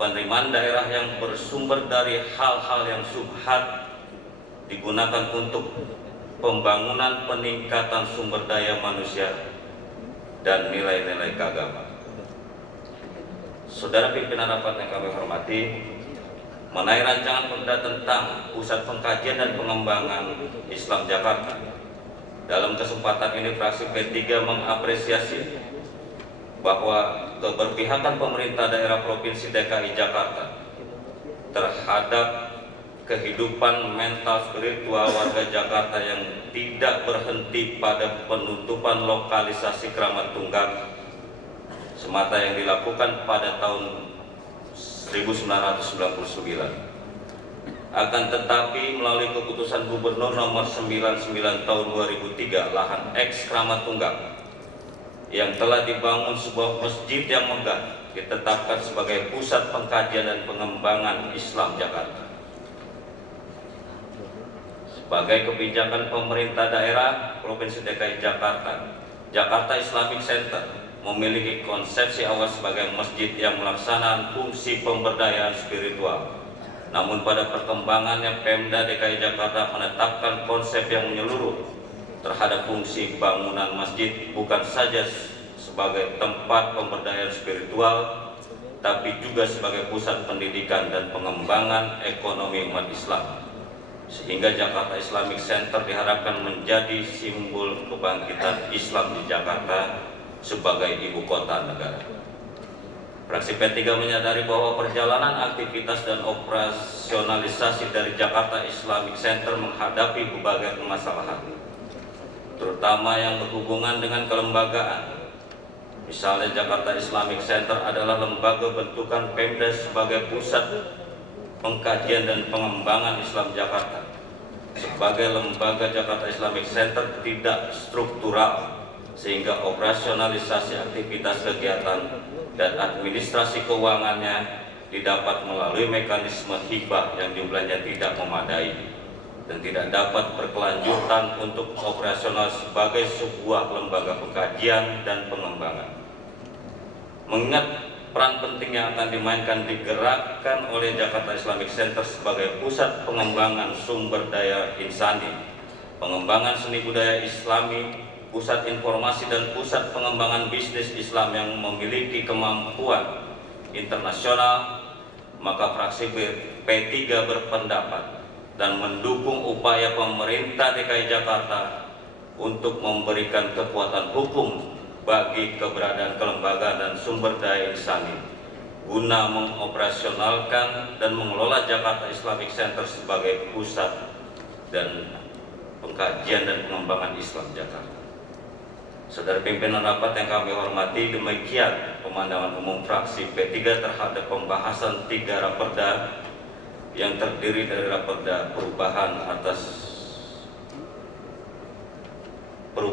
penerimaan daerah yang bersumber dari hal-hal yang subhat digunakan untuk pembangunan peningkatan sumber daya manusia dan nilai-nilai keagamaan. Saudara pimpinan rapat yang kami hormati, mengenai rancangan perda tentang Pusat Pengkajian dan Pengembangan Islam Jakarta, dalam kesempatan ini fraksi P3 mengapresiasi bahwa keberpihakan pemerintah daerah Provinsi DKI Jakarta terhadap kehidupan mental spiritual warga Jakarta yang tidak berhenti pada penutupan lokalisasi Keramat Tunggak semata yang dilakukan pada tahun 1999. Akan tetapi melalui keputusan Gubernur nomor 99 tahun 2003 lahan X Keramat Tunggak yang telah dibangun sebuah masjid yang megah ditetapkan sebagai Pusat Pengkajian dan Pengembangan Islam Jakarta. Sebagai kebijakan pemerintah daerah Provinsi DKI Jakarta, Jakarta Islamic Center memiliki konsepsi awal sebagai masjid yang melaksanakan fungsi pemberdayaan spiritual. Namun pada perkembangannya Pemda DKI Jakarta menetapkan konsep yang menyeluruh terhadap fungsi bangunan masjid bukan saja sebagai tempat pemberdayaan spiritual, tapi juga sebagai pusat pendidikan dan pengembangan ekonomi umat Islam. Sehingga Jakarta Islamic Center diharapkan menjadi simbol kebangkitan Islam di Jakarta sebagai ibu kota negara. Fraksi P3 menyadari bahwa perjalanan aktivitas dan operasionalisasi dari Jakarta Islamic Center menghadapi berbagai permasalahan, terutama yang berhubungan dengan kelembagaan. Misalnya Jakarta Islamic Center adalah lembaga bentukan Pemda sebagai pusat pengkajian dan pengembangan Islam Jakarta. Sebagai lembaga, Jakarta Islamic Center tidak struktural, sehingga operasionalisasi aktivitas kegiatan dan administrasi keuangannya didapat melalui mekanisme hibah yang jumlahnya tidak memadai dan tidak dapat berkelanjutan untuk operasional sebagai sebuah lembaga pengkajian dan pengembangan. Mengingat peran penting yang akan dimainkan digerakkan oleh Jakarta Islamic Center sebagai pusat pengembangan sumber daya insani, pengembangan seni budaya Islami, pusat informasi dan pusat pengembangan bisnis Islam yang memiliki kemampuan internasional, maka fraksi P3 berpendapat dan mendukung upaya pemerintah DKI Jakarta untuk memberikan kekuatan hukum bagi keberadaan kelembagaan dan sumber daya insani guna mengoperasionalkan dan mengelola Jakarta Islamic Center sebagai pusat dan pengkajian dan pengembangan Islam Jakarta. Saudara pimpinan rapat yang kami hormati, demikian pemandangan umum fraksi P3 terhadap pembahasan 3 raperda yang terdiri dari raperda perubahan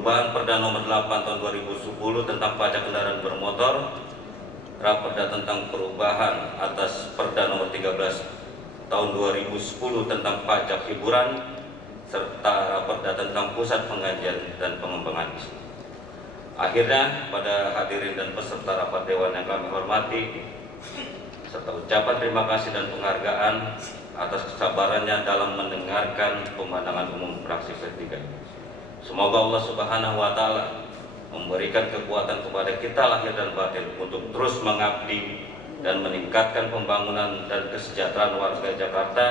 Perda nomor 8 tahun 2010 tentang pajak kendaraan bermotor, raperda tentang perubahan atas Perda nomor 13 tahun 2010 tentang pajak hiburan, serta raperda tentang pusat pengkajian dan pengembangan Islam. Akhirnya, pada hadirin dan peserta rapat dewan yang kami hormati, serta ucapan terima kasih dan penghargaan atas kesabarannya dalam mendengarkan pemandangan umum fraksi P3. Semoga Allah Subhanahu wa Ta'ala memberikan kekuatan kepada kita lahir dan batin untuk terus mengabdi dan meningkatkan pembangunan dan kesejahteraan warga Jakarta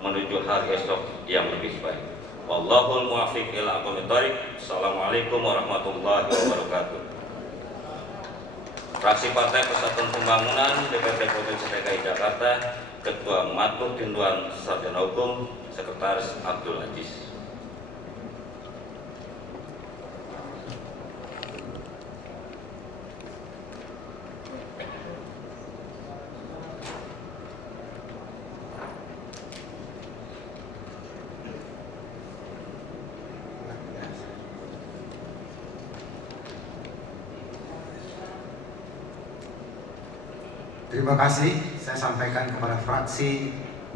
menuju hari esok yang lebih baik. Wallahul muwaffiq ila aqwamit thoriq. Assalamualaikum warahmatullahi wabarakatuh. Fraksi Partai Persatuan Pembangunan DPRD Provinsi DKI Jakarta, Ketua Matur Tinduan Sarjana Hukum, Sekretaris Abdul Aziz. Terima kasih saya sampaikan kepada fraksi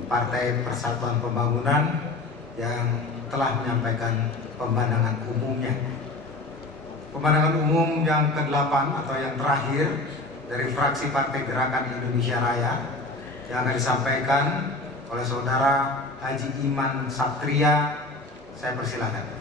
Partai Persatuan Pembangunan yang telah menyampaikan pemandangan umumnya. Pemandangan umum yang ke-8 atau yang terakhir dari fraksi Partai Gerakan Indonesia Raya yang akan disampaikan oleh Saudara Haji Iman Satria. Saya persilakan.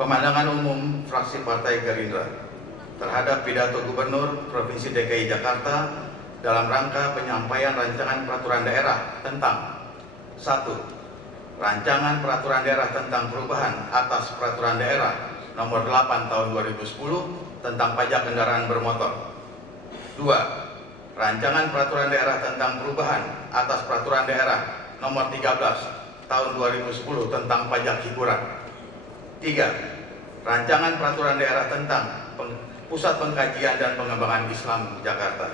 Pemandangan umum fraksi Partai Gerindra terhadap pidato Gubernur Provinsi DKI Jakarta dalam rangka penyampaian rancangan peraturan daerah tentang 1. Rancangan peraturan daerah tentang perubahan atas peraturan daerah nomor 8 tahun 2010 tentang pajak kendaraan bermotor. 2. Rancangan peraturan daerah tentang perubahan atas peraturan daerah nomor 13 tahun 2010 tentang pajak hiburan. 3. Rancangan peraturan daerah tentang Pusat Pengkajian dan Pengembangan Islam Jakarta.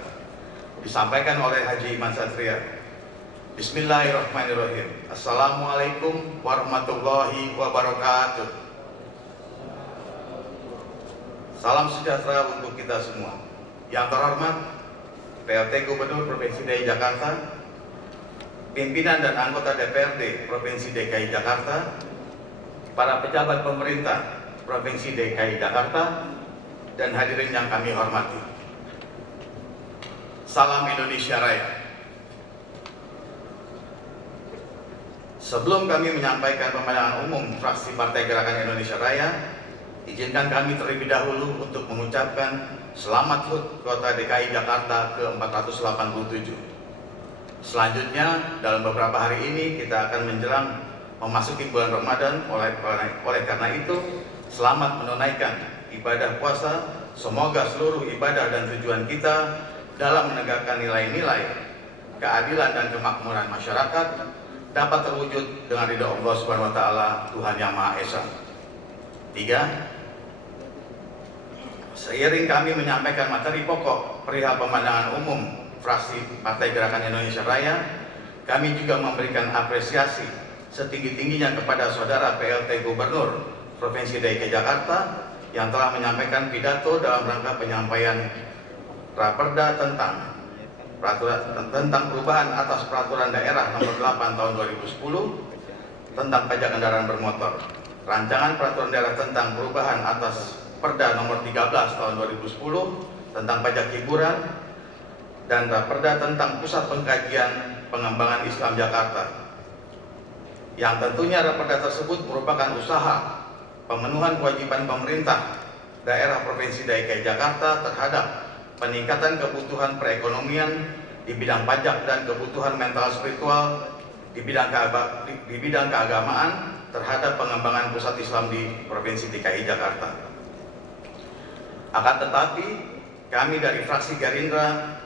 Disampaikan oleh Haji Iman Satria. Bismillahirrahmanirrahim. Assalamualaikum warahmatullahi wabarakatuh. Salam sejahtera untuk kita semua. Yang terhormat PLT Gubernur Provinsi DKI Jakarta, pimpinan dan anggota DPRD Provinsi DKI Jakarta, para pejabat pemerintah Provinsi DKI Jakarta, dan hadirin yang kami hormati. Salam Indonesia Raya. Sebelum kami menyampaikan pemandangan umum fraksi Partai Gerakan Indonesia Raya, izinkan kami terlebih dahulu untuk mengucapkan selamat HUT Kota DKI Jakarta ke-487. Selanjutnya, dalam beberapa hari ini kita akan menjelang memasuki bulan Ramadan. Oleh karena itu, selamat menunaikan ibadah puasa. Semoga seluruh ibadah dan tujuan kita dalam menegakkan nilai-nilai keadilan dan kemakmuran masyarakat dapat terwujud dengan ridha Allah Subhanahu wa taala, Tuhan Yang Maha Esa. 3. Seiring kami menyampaikan materi pokok perihal pemandangan umum fraksi Partai Gerakan Indonesia Raya, kami juga memberikan apresiasi setinggi-tingginya kepada Saudara PLT Gubernur Provinsi DKI Jakarta yang telah menyampaikan pidato dalam rangka penyampaian Raperda tentang perubahan atas peraturan daerah nomor 8 tahun 2010 tentang pajak kendaraan bermotor, rancangan peraturan daerah tentang perubahan atas Perda nomor 13 tahun 2010 tentang pajak hiburan, dan Raperda tentang Pusat Pengkajian Pengembangan Islam Jakarta. Yang tentunya Raperda tersebut merupakan usaha pemenuhan kewajiban pemerintah daerah Provinsi DKI Jakarta terhadap peningkatan kebutuhan perekonomian di bidang pajak dan kebutuhan mental spiritual di bidang keagamaan terhadap pengembangan pusat Islam di Provinsi DKI Jakarta. Akan tetapi, kami dari fraksi Gerindra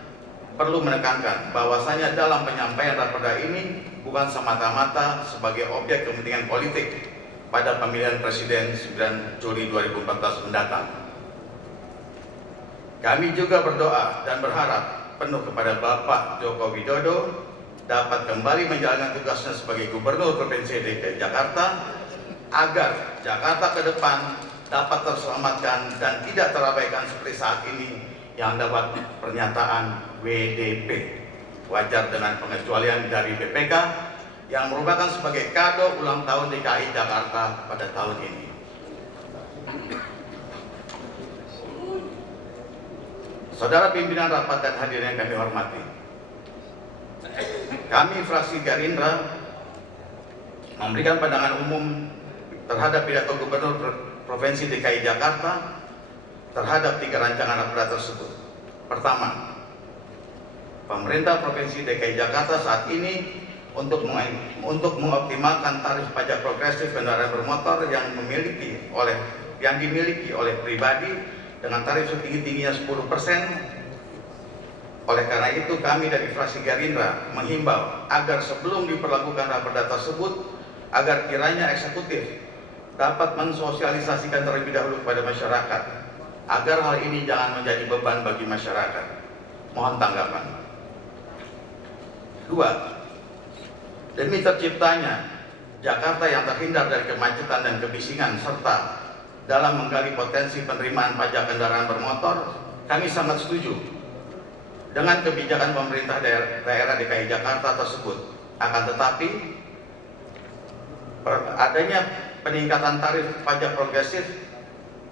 perlu menekankan bahwasanya dalam penyampaian Raperda ini bukan semata-mata sebagai objek kepentingan politik pada pemilihan Presiden 9 Juli 2014 mendatang. Kami juga berdoa dan berharap penuh kepada Bapak Joko Widodo dapat kembali menjalankan tugasnya sebagai Gubernur Provinsi DKI Jakarta agar Jakarta ke depan dapat terselamatkan dan tidak terabaikan seperti saat ini yang dapat pernyataan WDP, wajar dengan pengecualian dari BPK, yang merupakan sebagai kado ulang tahun DKI Jakarta pada tahun ini. Saudara pimpinan rapat dan hadirin yang kami hormati, kami fraksi Gerindra memberikan pandangan umum terhadap pidato Gubernur Provinsi DKI Jakarta terhadap 3 rancangan Raperda tersebut. Pertama, pemerintah Provinsi DKI Jakarta saat ini untuk mengoptimalkan tarif pajak progresif kendaraan bermotor yang dimiliki oleh pribadi dengan tarif setinggi-tingginya 10%. Oleh karena itu, kami dari fraksi Gerindra menghimbau agar sebelum diperlakukan Raperda tersebut, agar kiranya eksekutif dapat mensosialisasikan terlebih dahulu kepada masyarakat agar hal ini jangan menjadi beban bagi masyarakat. Mohon tanggapan. 2. Demi terciptanya Jakarta yang terhindar dari kemacetan dan kebisingan serta dalam menggali potensi penerimaan pajak kendaraan bermotor, kami sangat setuju dengan kebijakan pemerintah daerah DKI Jakarta tersebut. Akan tetapi, adanya peningkatan tarif pajak progresif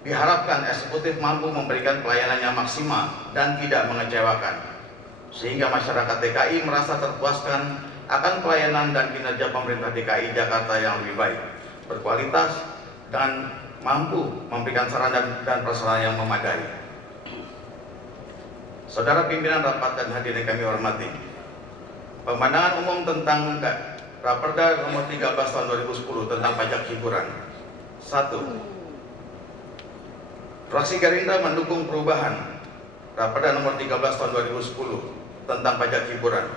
diharapkan eksekutif mampu memberikan pelayanan yang maksimal dan tidak mengecewakan, sehingga masyarakat DKI merasa terpuaskan akan pelayanan dan kinerja pemerintah DKI Jakarta yang lebih baik, berkualitas, dan mampu memberikan saran dan prasarana yang memadai. Saudara pimpinan rapat dan hadirin kami hormati, pemandangan umum tentang Raperda nomor 13 tahun 2010 tentang pajak hiburan. 1. Fraksi Gerindra mendukung perubahan Raperda nomor 13 tahun 2010 tentang pajak hiburan.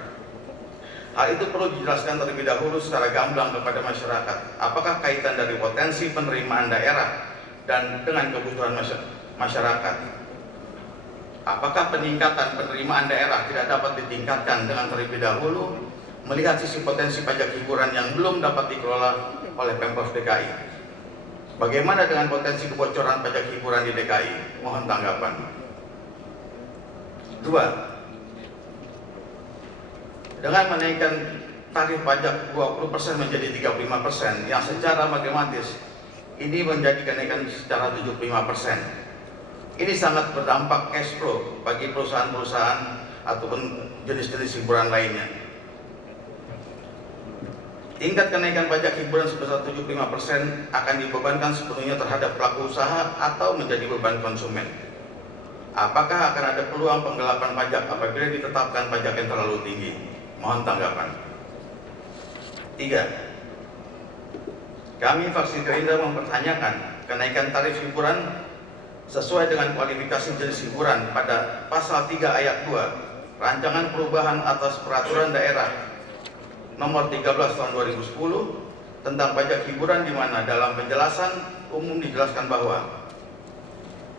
Hal itu perlu dijelaskan terlebih dahulu secara gamblang kepada masyarakat. Apakah kaitan dari potensi penerimaan daerah dan dengan kebutuhan masyarakat? Apakah peningkatan penerimaan daerah tidak dapat ditingkatkan dengan terlebih dahulu melihat sisi potensi pajak hiburan yang belum dapat dikelola oleh Pemprov DKI? Bagaimana dengan potensi kebocoran pajak hiburan di DKI? Mohon tanggapan. 2. Dengan menaikkan tarif pajak 20% menjadi 35%, yang secara matematis ini menjadi kenaikan secara 75%. Ini sangat berdampak cash flow bagi perusahaan-perusahaan ataupun jenis-jenis hiburan lainnya. Tingkat kenaikan pajak hiburan sebesar 75% akan dibebankan sepenuhnya terhadap pelaku usaha atau menjadi beban konsumen. Apakah akan ada peluang penggelapan pajak apabila ditetapkan pajak yang terlalu tinggi? Mohon tanggapan. 3. Kami fraksi Gerindra mempertanyakan kenaikan tarif hiburan sesuai dengan kualifikasi jenis hiburan pada pasal 3 ayat 2 Rancangan Perubahan atas Peraturan Daerah nomor 13 tahun 2010 tentang pajak hiburan, di mana dalam penjelasan umum dijelaskan bahwa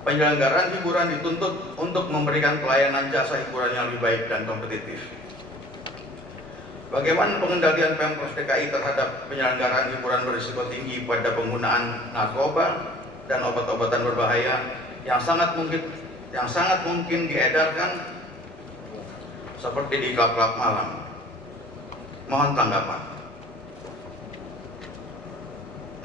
penyelenggaraan hiburan dituntut untuk memberikan pelayanan jasa hiburan yang lebih baik dan kompetitif. Bagaimana pengendalian Pemprov DKI terhadap penyelenggaraan hiburan berisiko tinggi pada penggunaan narkoba dan obat-obatan berbahaya yang sangat mungkin diedarkan seperti di klub-klub malam? Mohon tanggapan.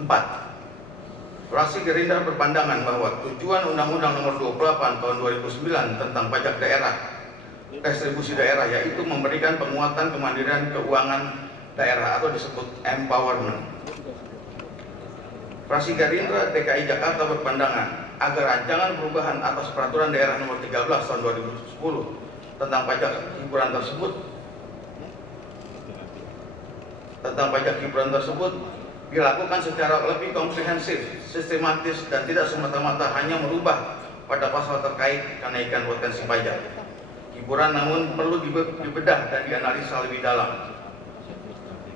4. Fraksi Gerindra berpandangan bahwa tujuan Undang-Undang Nomor 28 Tahun 2009 tentang pajak daerah distribusi daerah, yaitu memberikan penguatan kemandirian keuangan daerah atau disebut empowerment. Fraksi Gerindra DKI Jakarta berpandangan agar rancangan perubahan atas peraturan daerah nomor 13 tahun 2010 tentang pajak hiburan tersebut dilakukan secara lebih komprehensif, sistematis, dan tidak semata-mata hanya merubah pada pasal terkait kenaikan potensi pajak hiburan, namun perlu dibedah dan dianalisa lebih dalam.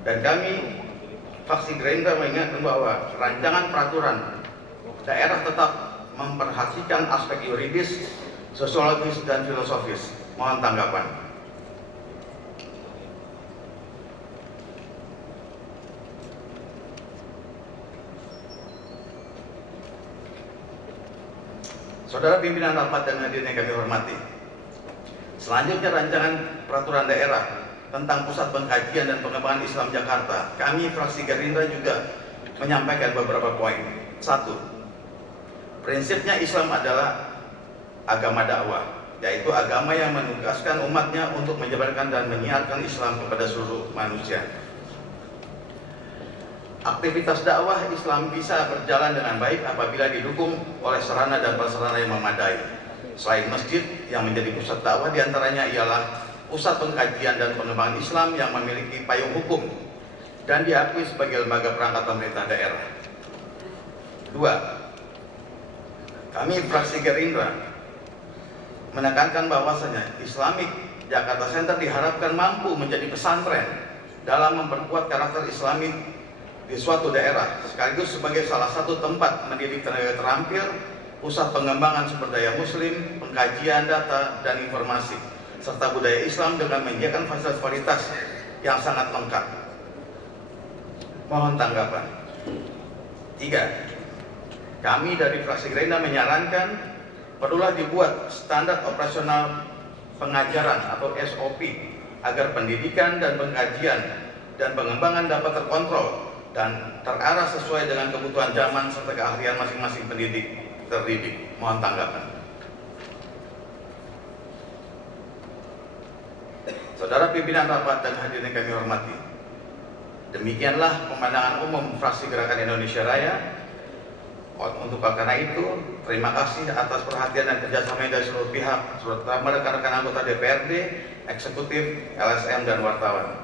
Dan kami fraksi Gerindra mengingatkan bahwa rancangan peraturan daerah tetap memperhatikan aspek yuridis, sosiologis, dan filosofis. Mohon tanggapan. Saudara pimpinan rapat dan hadirin yang kami hormati, selanjutnya rancangan peraturan daerah tentang Pusat Pengkajian dan Pengembangan Islam Jakarta. Kami fraksi Gerindra juga menyampaikan beberapa poin. 1. Prinsipnya Islam adalah agama dakwah, yaitu agama yang menugaskan umatnya untuk menyebarkan dan menyiarkan Islam kepada seluruh manusia. Aktivitas dakwah Islam bisa berjalan dengan baik apabila didukung oleh sarana dan prasarana yang memadai. Selain masjid yang menjadi pusat dakwah, diantaranya ialah Pusat Pengkajian dan Pengembangan Islam yang memiliki payung hukum dan diakui sebagai lembaga perangkat pemerintah daerah. 2. Kami fraksi Gerindra menekankan bahwasanya Islamic Jakarta Center diharapkan mampu menjadi pesantren dalam memperkuat karakter Islami di suatu daerah, sekaligus sebagai salah satu tempat mendidik tenaga terampil, pusat pengembangan sumber daya muslim, pengkajian data dan informasi, serta budaya Islam dengan menyediakan fasilitas yang sangat lengkap. Mohon tanggapan. 3. Kami dari fraksi Gerindra menyarankan perlulah dibuat standar operasional pengajaran atau SOP agar pendidikan dan pengkajian dan pengembangan dapat terkontrol dan terarah sesuai dengan kebutuhan zaman serta keahlian masing-masing terdidik. Mohon tanggapan. Saudara pimpinan rapat dan hadirin yang kami hormati, demikianlah pemandangan umum fraksi Gerakan Indonesia Raya. Untuk karena itu, terima kasih atas perhatian dan kerjasama dari seluruh pihak, terutama rekan-rekan anggota DPRD, eksekutif, LSM, dan wartawan.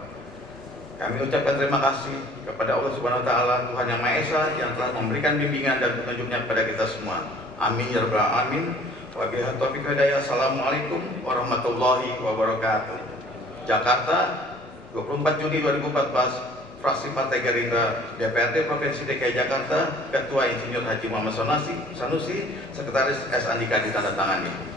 Kami ucapkan terima kasih kepada Allah Subhanahu wa Ta'ala, Tuhan Yang Maha Esa, yang telah memberikan bimbingan dan petunjuknya kepada kita semua. Amin ya rabbal alamin. Wabillahi taufiq wal hidayah. Assalamualaikum warahmatullahi wabarakatuh. Jakarta, 24 Juni 2014. Fraksi Partai Gerindra DPRD Provinsi DKI Jakarta, Ketua Insinyur Haji Muhammad Sanusi, Sekretaris S. Andika ditandatangani.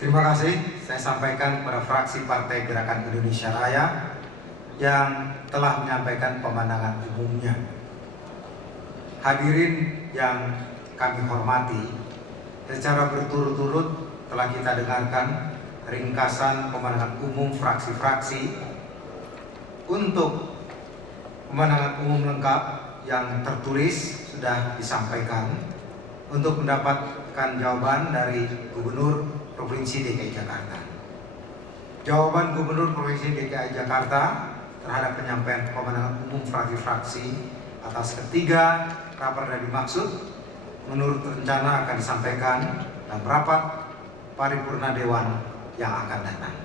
Terima kasih saya sampaikan kepada fraksi Partai Gerakan Indonesia Raya yang telah menyampaikan pemandangan umumnya. Hadirin yang kami hormati, secara berturut-turut telah kita dengarkan ringkasan pemandangan umum fraksi-fraksi. Untuk pemandangan umum lengkap yang tertulis sudah disampaikan. Untuk mendapatkan jawaban dari Gubernur Provinsi DKI Jakarta. Jawaban Gubernur Provinsi DKI Jakarta terhadap penyampaian pemandangan umum fraksi-fraksi atas ketiga rapat yang dimaksud menurut rencana akan disampaikan dalam rapat paripurna Dewan yang akan datang.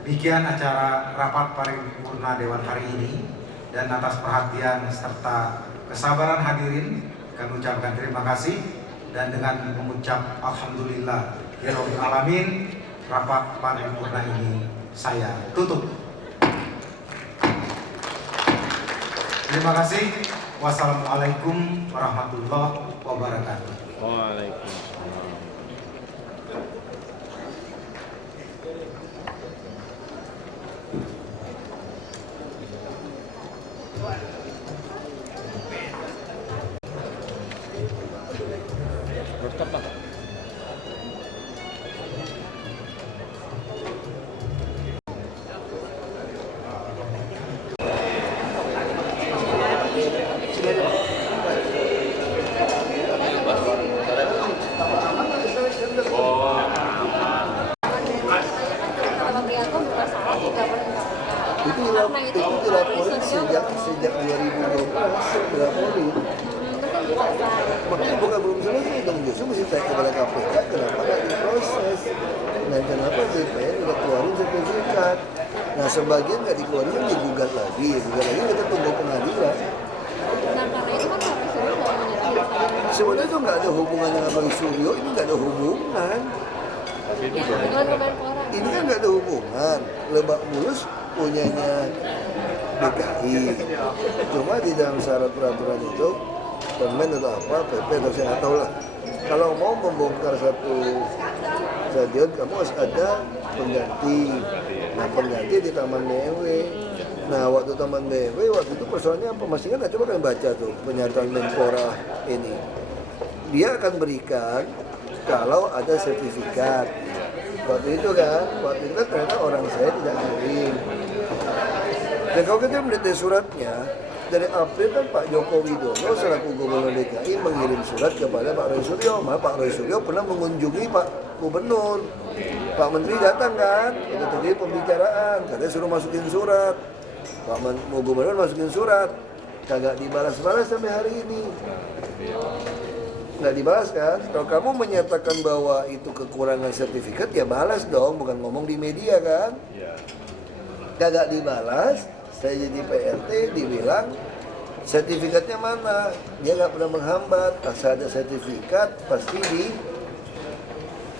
Demikian acara rapat paripurna Dewan hari ini, dan atas perhatian serta kesabaran hadirin kami ucapkan terima kasih, dan dengan mengucap alhamdulillah ya rabbil alamin, rapat paripurna ini saya tutup. Terima kasih. Wassalamualaikum warahmatullahi wabarakatuh. Waalaikumsalam. Itu dilaporin sejak 2012 dilaporin. Makanya bukan belum selesai dong, justru mesti tanya kepada KPK kenapa nggak diproses dan kenapa DPR udah keluarin sertifikat. Nah sebagian nggak dikeluarin kan digugat lagi kita tunggu pengadilan. Nah karena itu kan Roy Suryo nggak menyerahkan. Sebenarnya itu nggak ada hubungannya dengan Roy Suryo, ini nggak ada hubungan. Ini kan nggak ada hubungan. Lebak Bulus punyanya DKI. Cuma di dalam syarat peraturan itu, permen atau apa, PP atau saya nggak tahu lah. Kalau mau membongkar satu stadion, kamu harus ada pengganti. Nah pengganti di Taman BMW. Nah waktu Taman BMW, waktu itu persoalannya apa? Masih kan coba kalian baca tuh pernyataan Menpora ini. Dia akan berikan kalau ada sertifikat. Waktu itu kan ternyata orang saya tidak ngirim. Dan kalau kita melihat dari suratnya, dari April kan Pak Joko Widodo selaku Gubernur DKI mengirim surat kepada Pak Roy Suryo. Pak Roy Suryo pernah mengunjungi Pak gubernur. Pak Menteri datang kan, udah terjadi pembicaraan, katanya suruh masukin surat. Mau gubernur masukin surat, kagak dibalas-balas sampai hari ini. Nggak dibalas kan? Kalau kamu menyatakan bahwa itu kekurangan sertifikat, ya balas dong, bukan ngomong di media kan? Kagak dibalas, saya jadi PRT dibilang sertifikatnya mana? Dia nggak pernah menghambat, asal ada sertifikat pasti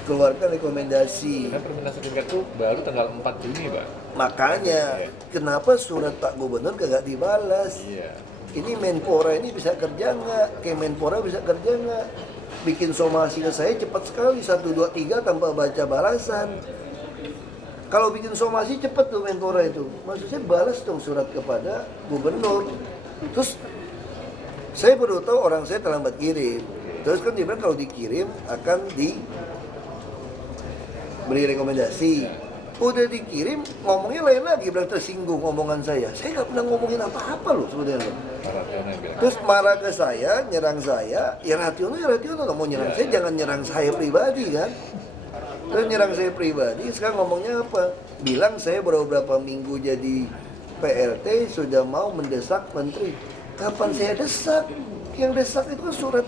dikeluarkan rekomendasi. Karena permintaan sertifikat itu baru tanggal 4 Juni, Pak. Makanya, kenapa surat Pak Gubernur kagak dibalas? Ini Menpora ini bisa kerja nggak? Kemenpora bisa kerja nggak? Bikin somasi ke saya cepat sekali, 1, 2, 3 tanpa baca balasan. Kalau bikin somasi cepat tuh Menpora itu. Maksudnya balas dong surat kepada Gubernur. Terus saya baru tahu orang saya terlambat kirim. Terus kan dia bilang kalau dikirim akan diberi rekomendasi. Udah dikirim, ngomongnya lain lagi, bilang tersinggung omongan saya. Saya nggak pernah ngomongin apa-apa loh sebenarnya. Terus marah ke saya, nyerang saya. Ya Rationo nggak mau nyerang saya, jangan nyerang saya pribadi kan. Terus nyerang saya pribadi, sekarang ngomongnya apa? Bilang saya beberapa minggu jadi PRT sudah mau mendesak menteri. Kapan saya desak? Yang desak itu kan surat.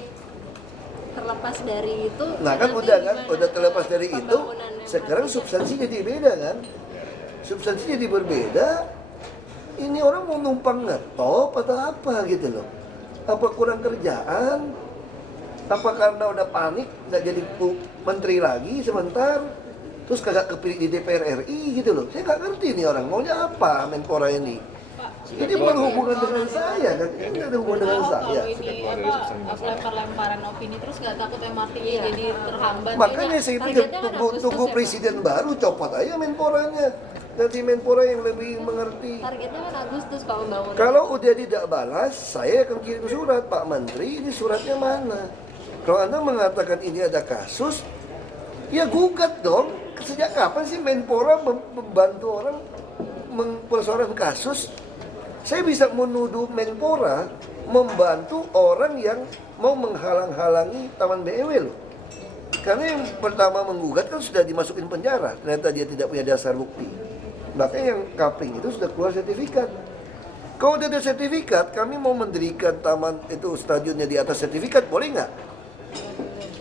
Terlepas dari itu, Nah kan udah terlepas dari itu, sekarang substansi jadi beda kan? Substansi jadi berbeda. Ini orang mau numpang ngetop atau apa gitu loh? Apa kurang kerjaan? Apa karena udah panik nggak jadi menteri lagi sebentar? Terus kagak kepilih di DPR RI gitu loh? Saya nggak ngerti nih orang maunya apa Menpora ini. Ini berhubungan dengan saya kan? Ini ada hubungan dengan saya. Kalau ini lempar-lemparan opini terus nggak takut MRT-nya jadi terhambat? Makanya saya pikir tunggu presiden baru copot aja Menporanya. Nanti Menpora yang lebih mengerti. Targetnya kan Agustus Pak membangun. Kalau udah tidak balas, saya akan kirim surat, Pak Menteri, ini suratnya mana? Kalau Anda mengatakan ini ada kasus, ya gugat dong. Sejak kapan sih Menpora membantu orang persoalan kasus? Saya bisa menuduh Menpora membantu orang yang mau menghalang-halangi Taman BEW loh. Karena yang pertama menggugat kan sudah dimasukin penjara, ternyata dia tidak punya dasar bukti. Makanya yang kapling itu sudah keluar sertifikat. Kalau udah ada sertifikat, kami mau mendirikan taman itu stadionnya di atas sertifikat, boleh nggak?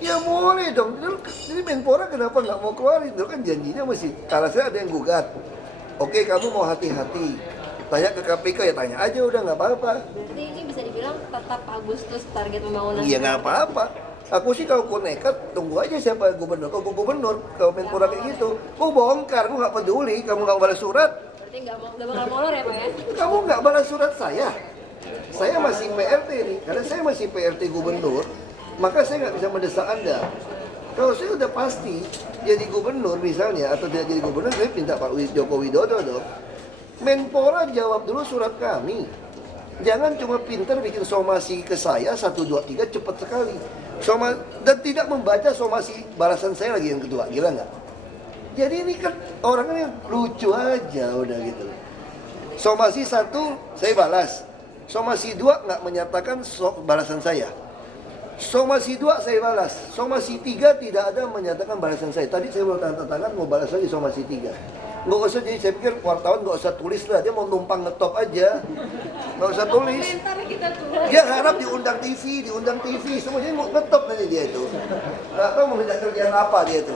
Ya boleh dong. Jadi Menpora kenapa nggak mau keluarin? Itu kan janjinya masih, alasannya ada yang gugat. Oke, kamu mau hati-hati. Tanya ke KPK ya tanya aja udah nggak apa-apa. Berarti ini bisa dibilang tetap Agustus target pembangunan. Iya nggak apa-apa. Aku sih kalau kau nekat tunggu aja siapa gubernur. Kalau gubernur kalau Menpora kayak gitu, mau bongkar, aku nggak peduli. Kamu nggak balas surat. Berarti nggak bakal molor ya Pak ya? Kamu nggak balas surat saya. Saya masih PRT nih, karena saya masih PRT gubernur, maka saya nggak bisa mendesak Anda. Kalau saya udah pasti jadi gubernur misalnya atau tidak jadi gubernur, saya minta Pak Joko Widodo dong. Menpora jawab dulu surat kami. Jangan cuma pintar bikin somasi ke saya 1, 2, 3 cepat sekali. Dan tidak membaca somasi balasan saya lagi yang kedua, gila nggak? Jadi ini kan orangnya lucu aja udah gitu. Somasi 1 saya balas. Somasi 2 nggak menyatakan balasan saya. Somasi 2 saya balas. Somasi 3 tidak ada menyatakan balasan saya. Tadi saya mau tanda tangan mau balas lagi somasi 3. Nggak usah, jadi saya pikir wartawan nggak usah tulis lah, dia mau numpang ngetop aja, nggak usah tulis. Dia harap diundang TV, semuanya mau ngetop nanti dia itu. Nggak tahu mau minta kerjaan apa dia itu.